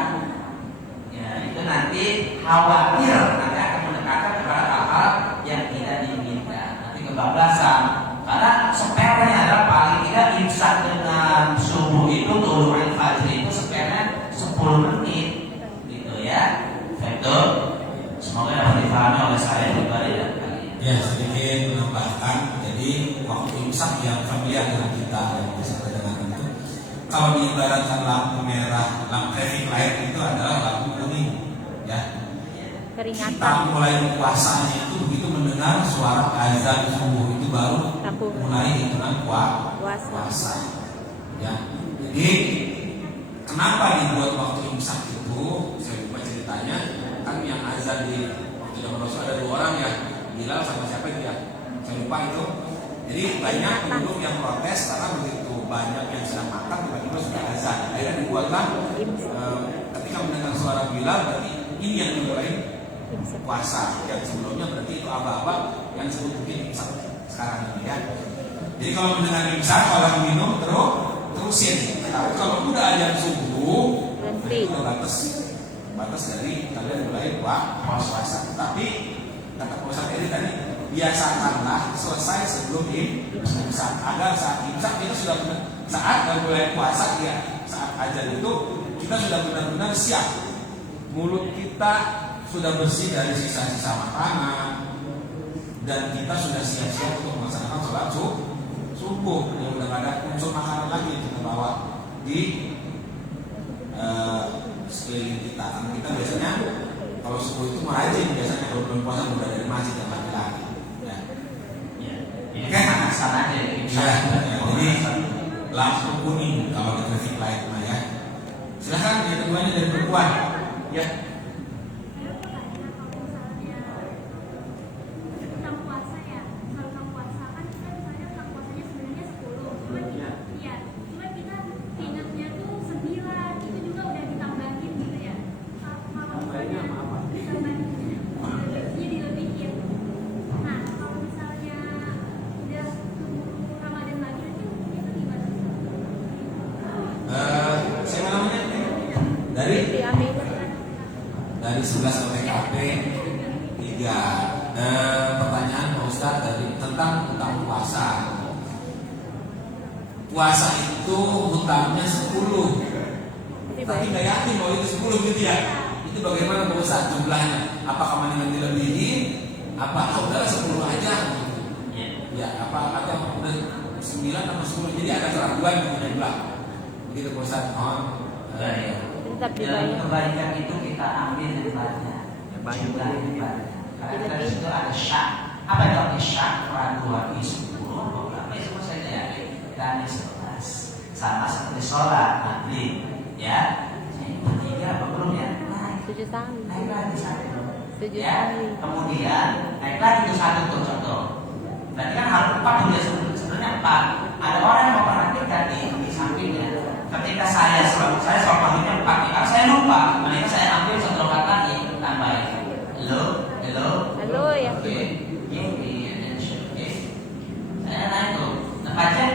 Ya, itu nanti khawatir nanti akan mendekatkan kepada hal-hal yang tidak diinginkan. Nanti kebablasan. Karena sepelnya adalah paling tidak imsak dengan subuh itu tulu'il fajri itu sepelnya 10 menit, gitu ya. Betul. Semoga dapat dipahami oleh saya pribadi dan kalian. Ya, sedikit menambahkan. Jadi waktu imsak yang familiar dengan kita yang bisa kita dengarkan itu, kalau diibaratkan lampu merah, lampu traffic light itu adalah lampu kuning, ya. kita mulai puasanya itu begitu mendengar suara azan subuh itu baru mulai hitungan puasa. Ya, jadi kenapa dibuat waktu imsak itu? Saya lupa ceritanya. Kan yang azan di waktu zaman Rasul ada 2 orang ya, Bilal sama siapa itu ya? Saya lupa itu. Jadi banyak penduduk yang protes karena begitu banyak yang sedang makan tiba-tiba sudah azan. Akhirnya dibuatlah ketika mendengar suara Bilal berarti ini yang dimulai puasa. Yang sebelumnya berarti itu aba-aba yang disebut mungkin imsak sekarang ini ya. Jadi kalau mendengar imsak kalau minum terusin. Tapi kalau udah azan subuh berarti udah batas dari kalian mulai puasa. Tapi kata puasa tadi biasakanlah selesai sebelum imsak agar saat imsak kita sudah benar saat mulai puasa ya saat azan itu kita sudah benar-benar siap, mulut kita sudah bersih dari sisa-sisa makanan dan kita sudah siap-siap untuk melaksanakan sholat subuh yang udah gak ada unsur makanan lagi yang kita bawa di sekeliling kita. Karena kita biasanya kalau subuh itu merajin biasanya kalau belum puasa udah dari masjid yang laki-laki. Oke, sana aja. Jadi lampu kuning kalau di traffic light ya. Silahkan yang keduanya dari perempuan. Ya. Dari 11 TKP 3 pertanyaan Pak Ustadz dari tentang hutang puasa. Puasa itu hutangnya 10, tapi nggak yakin bahwa itu 10 gitu ya. Itu bagaimana Pak Ustadz jumlahnya? Apakah mendingan dilebihin? Apa udahlah 10 aja? Ya apa atau 9 atau 10? Jadi ada keraguan di jumlah. Begitu Pak Ustadz. Dalam kebaikan itu kita ambil yang banyak, jumlah yang banyak. Karena dari situ ada syak. Apa itu arti syak? Keraguan 10, 12, semua saya yakin. Dan 11 sama seperti sholat maghrib, ya. Yang ketiga apa belum ya? Naik lagi satu. Ya. Kemudian naik lagi ke satu tuh contoh. Berarti kan harus 4 dulu ya sebenarnya 4. Ada orang yang memperhatikan di sampingnya. Ketika saya sholat maghribnya 4 nih, karena saya lupa, maka saya ambil 1 rakaat lagi tambahin. Halo ya. Oke. Oke. Saya naik tuh. Nah, Pajak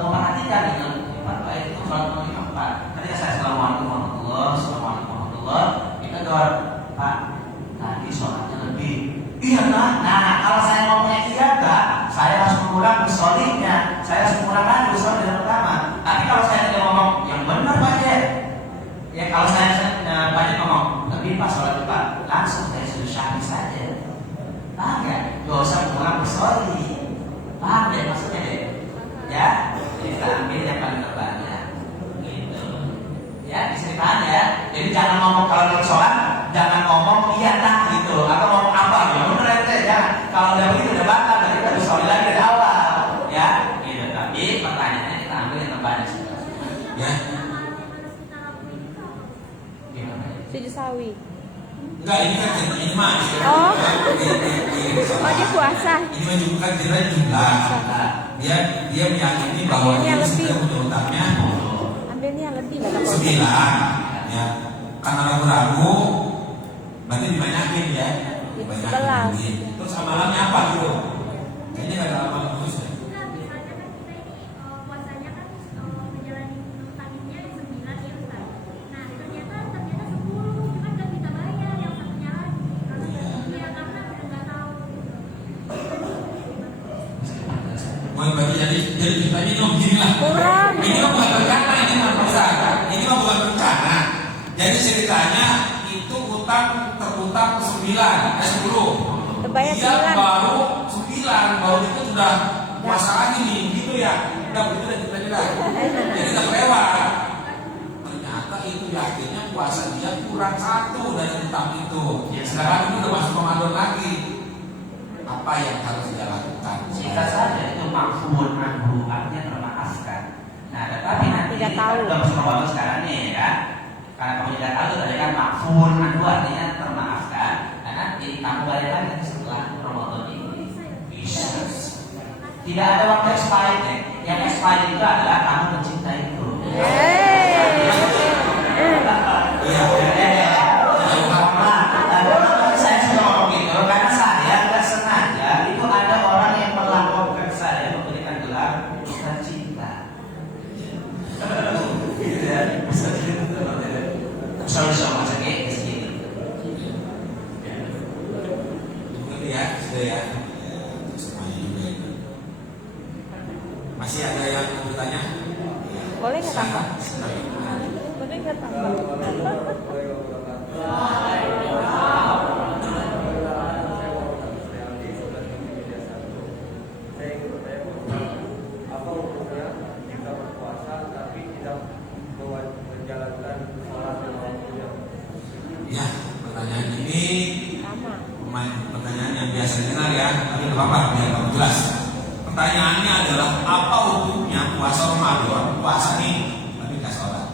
memperhatikan itu 4 itu sholat maghrib 4. Ketika saya assalamualaikum warahmatullahi, kita doa Pak. Tadi sholatnya lebih. Iya kan? Nah, kalau saya ngomongnya iya enggak, saya harus mengulang bersolidnya. Saya harus mengulang lagi bersolid yang pertama. Tapi kalau saya tidak ngomong yang benar Pak ya kalau saya banyak ngomong lebih pas sholat Pak, langsung saya sudah syahid saja. Paham ya? Gak usah mengulang bersolid. Paham ya maksudnya deh? Ya, kita ambil yang paling terbanyak. Gitu. Ya, diseritaan ya. Jadi jangan ngomong kalau dalam sholat, jangan ngomong iya nah gitu atau ngomong apa ya benar aja ya. Kalau udah begitu udah batal, berarti kita bersolid lagi dari awal. Ya, gitu. Tapi pertanyaannya kita ambil yang terbanyak. Ya. Tujuh sawi. Enggak, ini kan ini mah. Oh. Oh, dia puasa. Ini menunjukkan jumlah. Dia meyakini bahwa dia sudah punya hutangnya. Ambilnya lebih lah. 9. Ya. Karena ragu-ragu, berarti dibanyakin ya. Dibanyakin. Terus amalannya apa gitu? Kayaknya nggak ada amalan khusus ya. Jadi kita ini beginilah. Ini mah bukan bencana, ini mah besar. Ini mah bukan bencana. Jadi ceritanya itu hutang terhutang 9, 10. Dia baru 9, baru itu sudah puasa lagi nih, gitu ya. Udah begitu dan ceritanya dah. Jadi udah lewat. Ternyata itu yakinnya puasa dia kurang. kurang satu dari hutang itu. Ya, sedangkan itu udah masuk Ramadan lagi. Apa yang harus dia lakukan? Jika saja itu maafun anhu, artinya termaafkan. Nah, tetapi nanti Tidak kita tahu. udah masuk Ramadan sekarang nih ya. Karena kamu tidak tahu tadi kan maafun anhu artinya termaafkan. Nah, nanti kamu bayar lagi setelah Ramadan ini. Bisa. Tidak ada waktu expired ya. Yang expired itu adalah kamu mencintai itu. Iya. Saya sudah ngomong gitu karena saya tidak sengaja itu ada orang yang melaporkan saya memberikan gelar duta cinta. Selalu sama saja di sini. Ini ya, sudah ya. Untuk semuanya juga ini. Masih ada yang mau bertanya? Boleh nggak tambah? Silakan. Boleh nggak tambah? Saya ingin bertanya apa hukumnya kita berpuasa tapi tidak menjalankan sholat yang waktunya? Ya, pertanyaan ini Sama. pertanyaan yang biasa dengar ya, tapi nggak apa-apa biar kamu jelas. Pertanyaannya adalah apa hukumnya puasa Ramadan, puasa nih, tapi nggak sholat?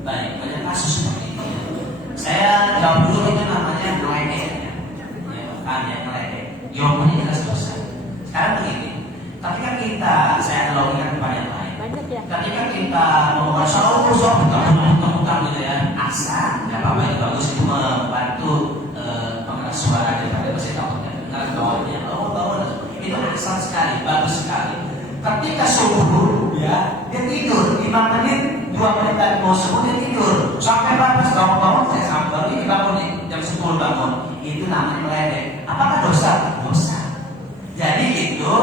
Baik, banyak kasus seperti ini. Saya jawab dulu itu namanya ngeledek. Ya, bukan ya ngeledek. Jawabannya jelas dosa. Sekarang begini, ketika kita, saya analogikan kepada yang lain. Banyak ya. Ketika kita mau sahur utang gitu ya, asa, nggak apa-apa itu bagus itu membantu pengeras suara daripada masih takutnya dengar bawahnya. Itu asal sekali, bagus sekali. Ketika subuh, ya, dia tidur 5 menit, 2 menit dari mau subuh dia tidur. Sampai berapa? Bangun, saya sampai baru ini bangun nih, jam 10 bangun. Itu namanya meledek. Apakah dosa? Dosa. Jadi itu,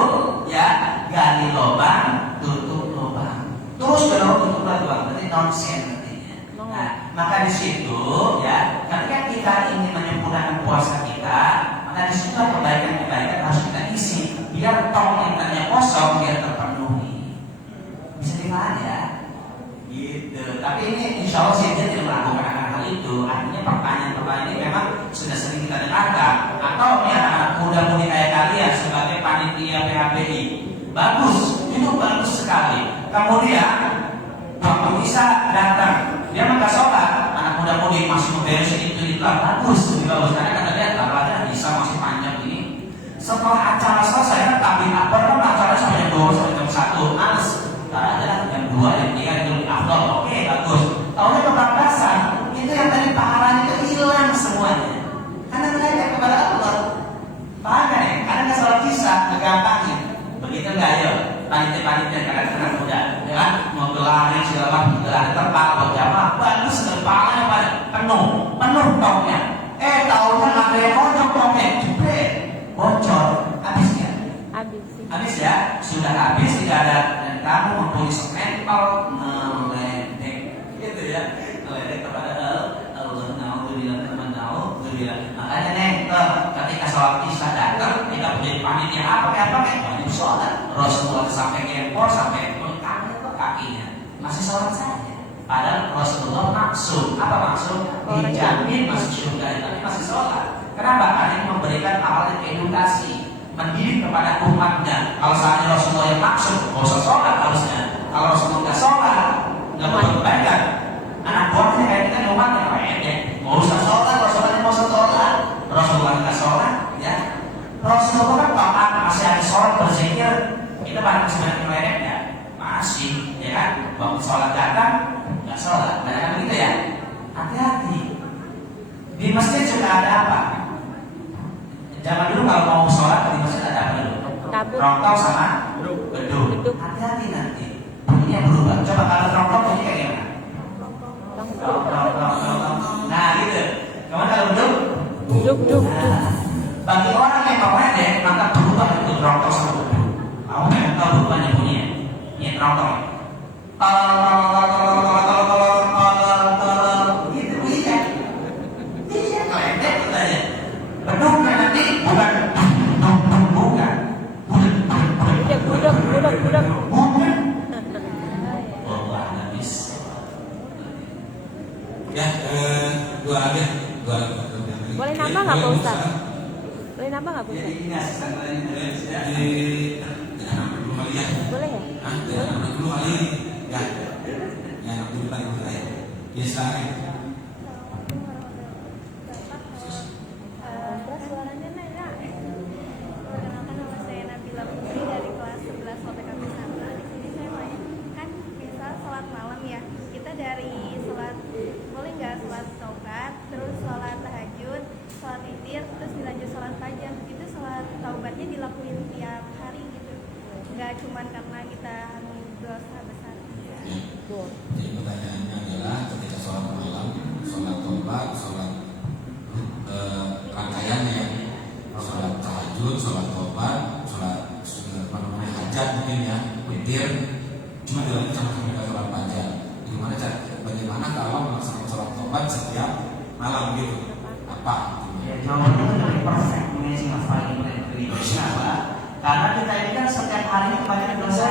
ya, gali lubang, tutup lubang. Terus kalau tutup lubang, berarti nonsen artinya. Nah, maka di situ, ya, ketika kita ingin menyempurnakan puasa kita, maka di situ kebaikan-kebaikan harus kita isi biar tong yang tadinya kosong biar terpenuhi. Bisa dipahami ya? Gitu. Tapi ini insya Allah sih dia tidak melakukan hal itu. Artinya pertanyaan-pertanyaan ini memang sudah sering kita dengarkan. Atau ya anak muda-mudi kayak kalian sebagai panitia PHBI, bagus, itu bagus sekali. Kemudian waktu bisa datang, dia nggak sholat, anak muda-mudi masih memberesin itu bagus, lebih bagus karena kata dia taruhannya bisa masih panjang ini. Setelah acara selesai kan tapi apa kan acara sampai jam 2 sampai jam 1 males. Adalah jam 2 jam 3 itu lebih afdol. Oke, bagus. Tahunnya kebablasan itu yang tadi pahalanya itu hilang semuanya. Karena mereka kepada Allah. Paham kan ya? Karena nggak salah kisah, ngegampangin. Begitu nggak ya? Panitia-panitia kadang-kadang muda, ya kan? Mau gelar yang segala macam, gelar terpal, buat jamaah, bagus sekali pahalanya pada penuh tongnya. Tahunnya ada yang kocok tongnya, jebret. Bocor, habis ya? Habis ya? Sudah habis, tidak ada dan kamu mempunyai mental meledek, gitu ya? Meledek kepada Allah. Naudzubillah. Makanya ketika sholat isya datang, kita menjadi panitia apa wajib sholat. Rasulullah sampai gempor, sampai kangen ke kakinya, masih sholat saja. Padahal Rasulullah maksud, apa maksud? Dijamin masuk surga, tapi masih sholat. Kenapa? Karena ini memberikan awal edukasi, mendidik kepada umatnya. Kalau saatnya Rasulullah yang maksud, nggak usah sholat harusnya. Kalau Rasulullah nggak sholat, nggak boleh kebaikan. Anak buahnya kayak kita di umatnya, nggak usah sholat, Rasulullah nggak usah sholat. Rasulullah nggak sholat, ya. Rasulullah kan taat, masih ada sholat berzikir. Kita masih banyak meledek ya, masih, ya kan? Waktu sholat datang, nggak sholat, banyak kan begitu ya. Hati-hati. Di masjid juga ada apa? Zaman dulu kalau mau sholat di masjid ada apa dulu? Rongtong sama beduk. Hati-hati nanti bunyinya berubah. Coba kalau rongtong bunyi kayak gimana? Rongtong. Nah gitu. Kemudian kalau beduk? Nah, bagi orang yang meledek maka berubah itu rongtong sama beduk. Kamu memang tahu berubahnya bunyinya? Ini rongtong. Gitu bunyinya. Iya meledek katanya. Beduknya nanti bukan budak. Oh, habis. Ya, dua lagi. Boleh nambah nggak Pak Ustaz? Boleh nambah nggak Pak Ustaz? Jangan dulu kali ya. Boleh ya? Jangan dulu kali ya. Jangan dulu kali ya. Ya sekarang. Suaranya Naya. Perkenalkan nama saya Nabila Putri dari kelas 11 OTKP 1. Di sini saya mau kan misal sholat malam ya. Kita dari sholat boleh nggak sholat taubat, terus sholat tahajud, sholat witir, terus dilanjut sholat fajar. Itu sholat taubatnya dilakuin tiap hari gitu. Nggak cuman karena kita dosa besar. Jadi pertanyaannya adalah ketika sholat malam, sholat taubat, sholat rangkaiannya, sholat tahajud, sholat taubat, sholat hajat mungkin ya, witir, cuma dilanjut sama sholat fajar. Bagaimana kalau melaksanakan sholat taubat setiap malam gitu? Apa? Ya, jawabannya itu lebih perfect mengenai ngafalin kenapa? Karena kita ini kan setiap hari kebanyakan dosa.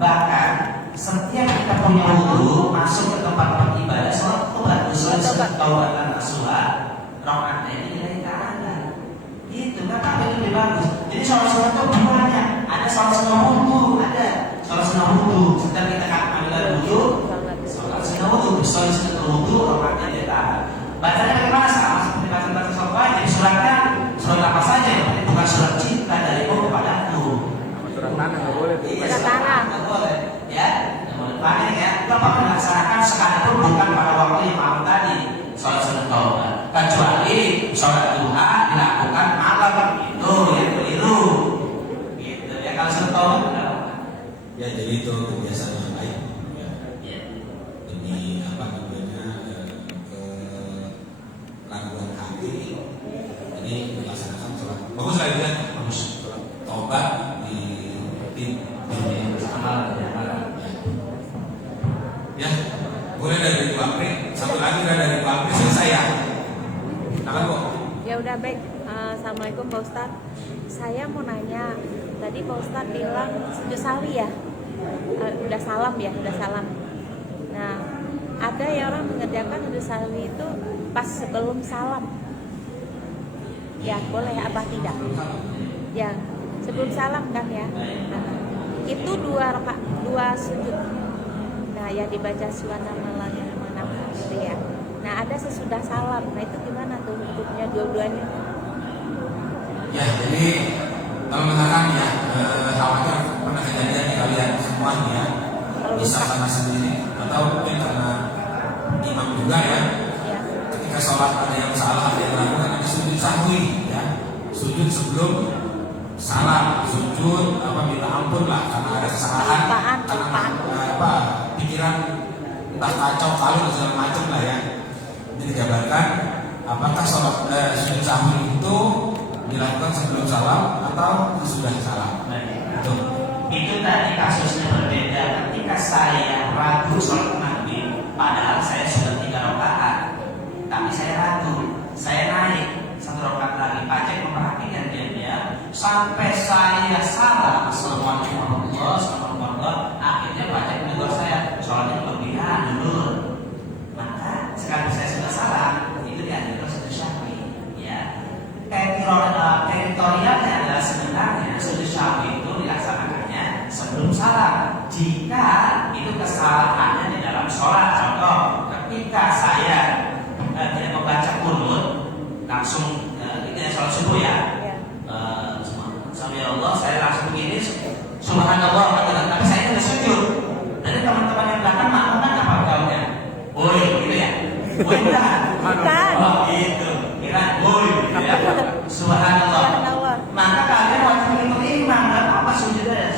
Bahkan setiap kita punya wudu masuk ke tempat ibadah, sholat taubat usul taubatan nasuha, rokaatnya ini dari ta'ala. Itu nggak apa itu lebih bagus. Jadi sholat itu banyak. Ada sholat sunnah wudu, ada sholat sunnah wudu. Setiap kita ambil wudu, sholat sunnah wudu, sholat sunnah wudu, rokaatnya dari ta'ala. Bacanya bagaimana? Sama seperti baca sholat wajib. Suratnya surat apa saja yang penting bukan surat cinta darimu kepadaku. Surat tanah nggak boleh. Surat tanah. Nggak boleh. Ya, makanya ya, Bapak melaksanakan sekalipun bukan pada waktu yang malam tadi sholat sunnah taubat, kecuali sholat duha dilakukan malam itu yang keliru. Gitu ya, kalau sunnah taubat tidak. Ya jadi itu kebiasaan yang baik. Ya. Demi apa namanya keraguan hati. Jadi melaksanakan sholat. Bagus lah itu ya. Bagus. Sholat taubat di Amal ya. Ya, boleh dari Pak Apri, satu lagi dari Pak Apri selesai ya. Silakan Bu. Ya udah baik. Assalamualaikum Pak Ustadz. Saya mau nanya, tadi Pak Ustadz bilang sujud sawi ya, udah salam ya, udah salam. Nah, ada yang orang mengerjakan sujud sawi itu pas sebelum salam. Ya boleh apa tidak? Ya sebelum salam kan ya. Nah, itu dua sujud. Nah, yang dibaca subhanallah gitu ya. Nah, ada sesudah salam. Nah, itu gimana tuh hukumnya dua-duanya? Ya, jadi kalau misalkan ya khawatir pernah kejadian di kalian semuanya ya, bisa karena sendiri atau mungkin karena imam juga ya. Ya. Ketika sholat ada yang salah, ada yang lakukan ada sujud sahwi ya, sujud sebelum salam, sujud minta ampun lah karena ada kesalahan, karena pikiran entah kacau kalau dan segala macam lah ya. Ini digambarkan apakah sholat sujud sahwi itu dilakukan sebelum salam atau sesudah salam. Itu tadi kasusnya berbeda. Ketika saya ragu sholat maghrib, padahal saya sudah 3 rakaat, tapi saya ragu, saya naik 1 rakaat lagi. Pajak memperhatikan dia sampai saya salah. Assalamualaikum akhirnya pajak menegur saya, sholatnya berlebihan dulu. Maka sekarang saya sudah salah, itu dianjurkan sujud syahwi. Ya, teritorialnya adalah sebenarnya sujud syahwi itu dilaksanakannya sebelum salam. Jika itu kesalahannya di dalam sholat, contoh ketika saya tidak membaca qunut langsung ketika sholat subuh ya, sambil Allah saya langsung begini subhanallah, tapi saya tidak sujud. Jadi teman-teman yang belakang makmuman apa gaulnya? Woi, gitu ya? Woi bukan? Oh gitu, kira woi gitu ya. Subhanallah. Maka kalian wajib mengikuti imam, nggak apa-apa sujud aja.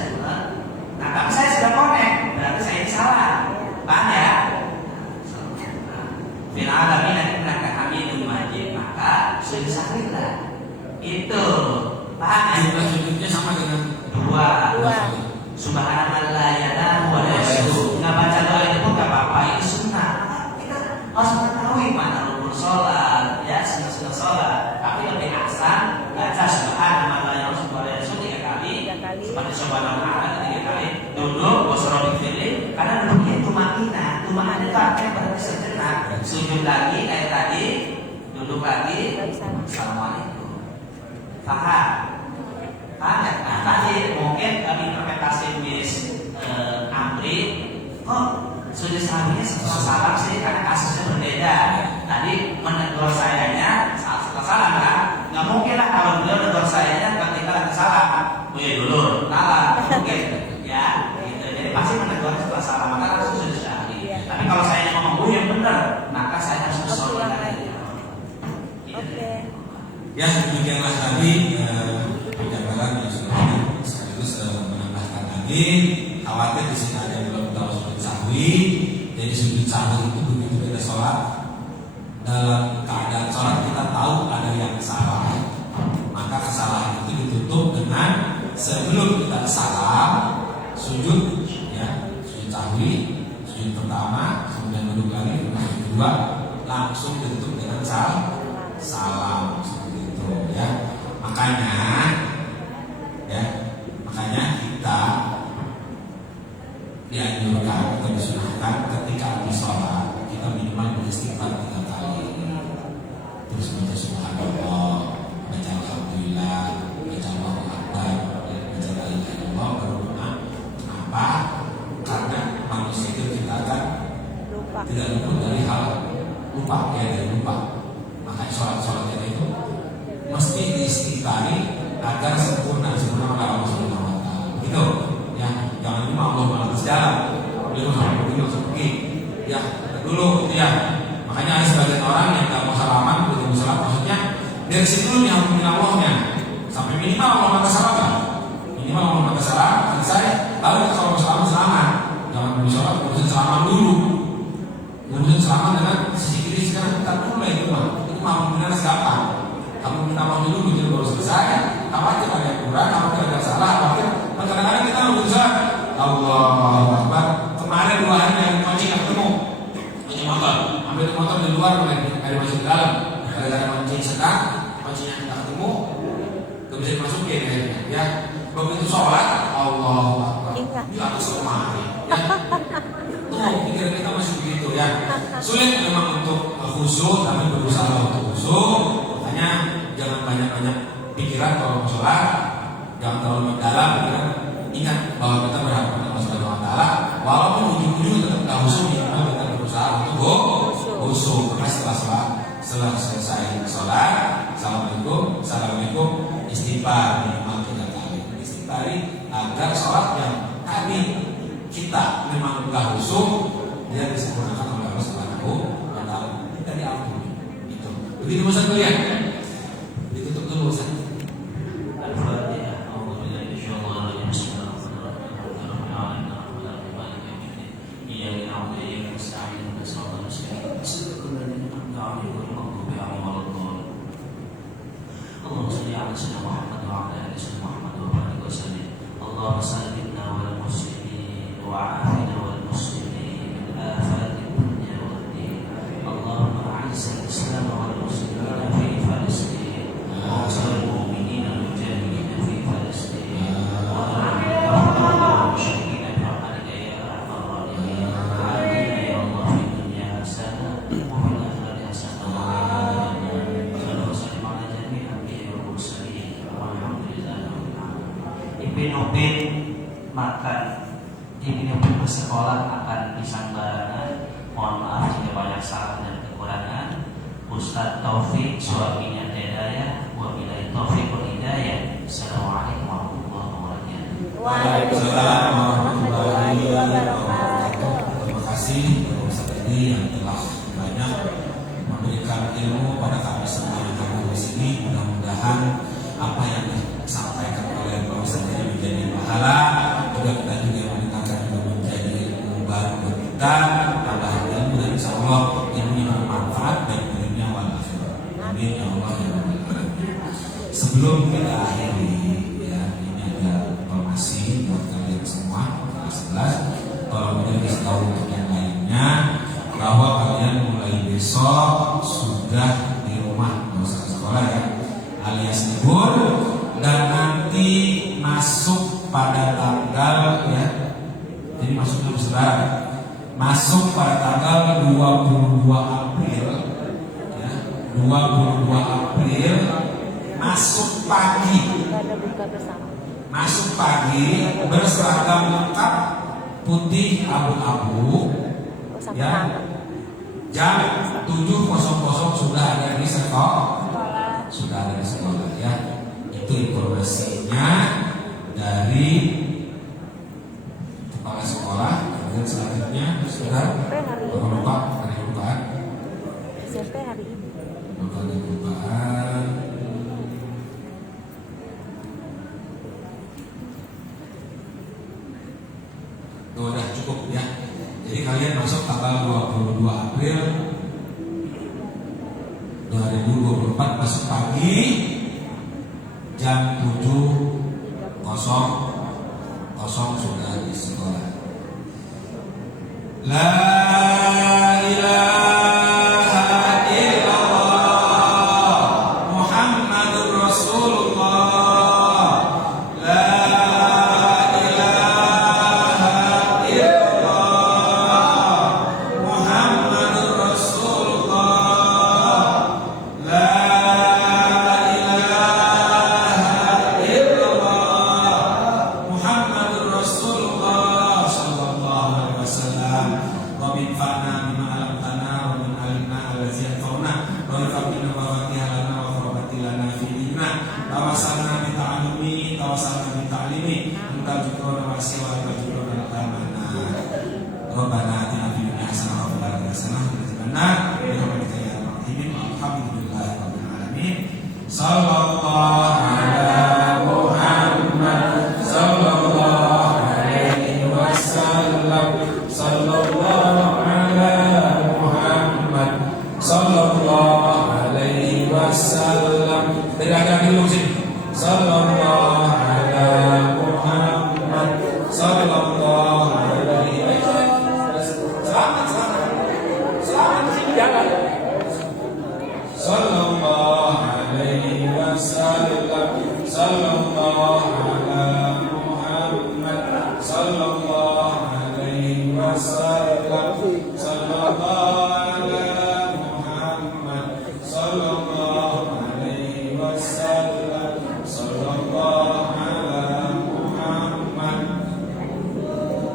Nah, tapi saya sudah connect, berarti saya ini salah. Paham ya? Fil alamin innaka hamidum majid, maka sujud sahwi lah. Itu paham ya? Jumlah sujudnya sama dengan 2. Subhanallah ya lahu wa la yashu. Nggak baca doa itu pun nggak apa-apa, itu sunnah. Kita harus mengetahui mana rukun sholat, ya sunnah sholat. Tapi lebih ahsan baca subhanallah ya lahu wa la yashu 3 kali. Seperti subhanallah 3 kali. Duduk wasrobi fili, karena duduknya tumanina itu artinya berarti sejenak. Sujud lagi kayak tadi. duduk lagi. Baru salam. Assalamualaikum. Paham? Paham ya? Nah, tadi mungkin kami interpretasi Miss Amri, kok sujud sahwinya setelah salam sih, karena kasusnya berbeda. Tadi menegur sayanya saat setelah salam kan? Nggak mungkin lah kalau beliau menegur sayanya ketika lagi salam. Buya dulu, salam, mungkin ya. Gitu. Jadi pasti menegur setelah salam, maka langsung sujud sahwi. Tapi kalau saya ngomong Buya benar, maka saya harus bersolat lagi. Oke. Ya, demikianlah tadi penjabaran yang sudah ada, sekaligus menambahkan lagi, khawatir di sini ada yang belum tahu sujud sahwi. Jadi sujud sahwi itu begitu kita sholat, dalam keadaan sholat kita tahu ada yang salah, maka kesalahan itu ditutup dengan sebelum kita salam sujud, ya sujud sahwi, sujud pertama, kemudian duduk lagi, sujud kedua, langsung ditutup dengan salam seperti itu ya. Makanya kita dianjurkan atau disunahkan ketika habis sholat kita minimal beristighfar 3 kali, terus baca subhanallah, baca alhamdulillah, baca Allahu akbar, baca la ilaha illallah, berdoa. Kenapa? Karena manusia itu diciptakan tidak luput dari hal lupa, ya dari lupa. Makanya sholat kita itu mesti diistighfari agar sempurna maka Allah Subhanahu wa taala. Begitu ya, jangan cuma Allah malah jalan. Beliau langsung pergi. Ya, dulu gitu ya. Makanya ada sebagian orang yang enggak mau salaman, begitu mau salam maksudnya dari situ nih alhamdulillah Allahnya. Sampai minimal Allah maka salam. Minimal Allah maka salam, selesai. Lalu kalau mau salaman, jangan mau sholat, urusin salaman dulu. Urusin salaman dengan sisi kiri sekarang kita mulai itu mah. Alhamdulillah siapa? Kamu minta maaf dulu begitu baru selesai. Khawatir ada yang kurang, khawatir ada yang salah, khawatir. Kadang-kadang kita berusaha Allahu Akbar. Kemarin 2 hari yang kunci nggak ketemu, kunci motor, ambil motor di luar, ada masuk ke dalam. Gara-gara kunci sekat, kuncinya nggak ketemu, nggak bisa dimasukin ya. Begitu sholat, Allahu Akbar. Di atas lemari. Ya. Tuh, pikiran kita masih begitu ya. Sulit memang untuk khusyuk, tapi berusaha untuk khusyuk. Makanya jangan banyak-banyak pikiran kalau mau sholat, jangan terlalu mendalam pikiran. Ingat bahwa kita berharap kepada Allah Subhanahu wa taala, walaupun ujung-ujungnya tetap tidak khusyuk, minimal kita berusaha untuk khusyuk. Maka setelah selesai sholat, assalamualaikum, istighfar minimal 3 kali. Istighfari agar sholat yang tadi kita memang enggak khusyuk, dia disempurnakan oleh Allah Subhanahu wa taala. Kita diampuni. Itu. Begitu Ustaz kalian. Ditutup dulu Ustaz. Al-Fatihah. Ipin-upin makan ipin-upin bersekolah akan pisang barengan. Mohon maaf jika banyak salah dan kekurangan. Ustaz Taufik, suaminya Hidayah. Wabillahi taufiq wal hidayah. Assalamualaikum warahmatullahi wabarakatuh. Waalaikumsalam warahmatullahi wabarakatuh. Terima kasih kepada Ustaz ini yang telah banyak memberikan ilmu pada kami semua yang hadir di sini. Mudah-mudahan apa yang disampaikan oleh Pak Ustaz ini menjadi pahala, juga kita juga mendengarkan juga menjadi ilmu baru buat kita, tambah ilmu dan insya Allah ilmu yang bermanfaat baik dunia wal akhirat. Amin ya Allah ya Rabbal alamin. Sebelum kita akhiri ya, ini ada informasi buat kalian semua kelas 11. Kalau kita kasih tahu untuk yang lainnya bahwa kalian mulai besok sudah di rumah, nggak usah ke sekolah ya, alias libur, dan nanti masuk pada tanggal ya, jadi masuknya saudara masuk pada tanggal 22 April ya, 22 April masuk pagi. Ibadah buka bersama. Masuk pagi berseragam lengkap putih abu-abu, Oh, sampai ya. malam. Jam 7.00 sudah ada di sekolah. Sudah ada di sekolah, ya. Itu informasinya dari kepala sekolah. Kemudian selanjutnya sudah lupa hari pembukaan. SMP hari ini. Bukan pembukaan. Oh, udah cukup ya. Jadi kalian masuk tanggal 22 April 2024 masuk pagi jam 7.00 sudah di sekolah. La ilaha illallah Muhammadur Rasulullah. La ilaha illallah Muhammadur Rasulullah. La ilaha illallah Muhammadur Rasulullah sallallahu alaihi wasallam. Wa min fa'na bima alamtana wa min alimna allazi yanfa'una wa min fa'na wa fatihana wa farabatilana fi dinina tawasalna bi ta'alumi tawasalna bi ta'limi anta jukrona wa siwa wa jukrona tamana Rabbana atina fid dunya hasanah wa fil akhirati hasanah wa qina adzabannar bi rahmatika ya arhamar rahimin alhamdulillahi rabbil alamin sallallahu ala Muhammad sallallahu alaihi wasallam sallallahu ala Muhammad sallallahu alaihi wasallam. Bedakan dulu sini. Sallallahu ala Muhammad sallallahu alaihi wasallam. Selamat sini jangan. Sallallahu alaihi wasallam sallallahu ala Muhammad sallallahu alaihi wasallam sallallahu ala Muhammad sallallahu alaihi wasallam sallallahu ala Muhammad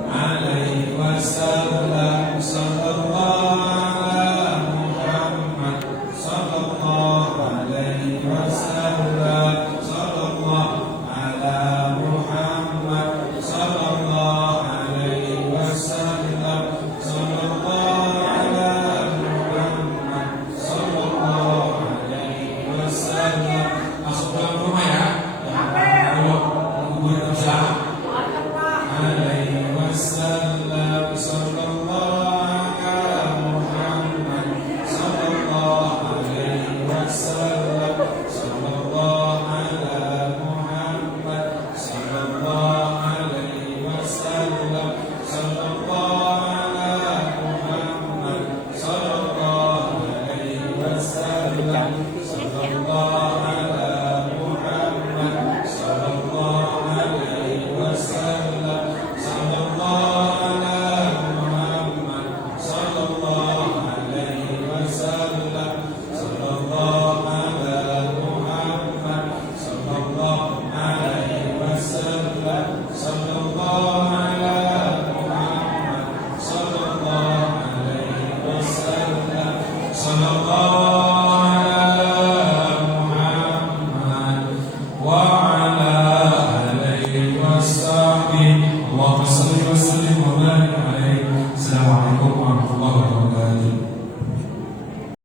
alaihi wasallam sallallahu ala Muhammad sallallahu alaihi wasallam sallallahu ala Muhammad sallallahu alaihi wasallam sallallahu ala Muhammad sallallahu alaihi wasallam. Masuk dalam rumah ya. Ayo, kubur bersama. Alaihi wasallam sallallahu ala Muhammad sallallahu alaihi wasallam sallallahu ala Muhammad sallallahu alaihi wasallam sallallahu ala Muhammad sallallahu alaihi wasallam sallallahu ala Muhammad sallallahu alaihi wasallam sallallahu ala Muhammad sallallahu alaihi wasallam sallallahu ala Muhammad sallallahu alaihi wasallam sallallahu ala Muhammad sallallahu alaihi wasallam sallallahu ala Muhammad wa ala alihi wasahbihi. Allahumma shalli wa sallim wa barik alaihi. Assalamualaikum warahmatullahi wabarakatuh.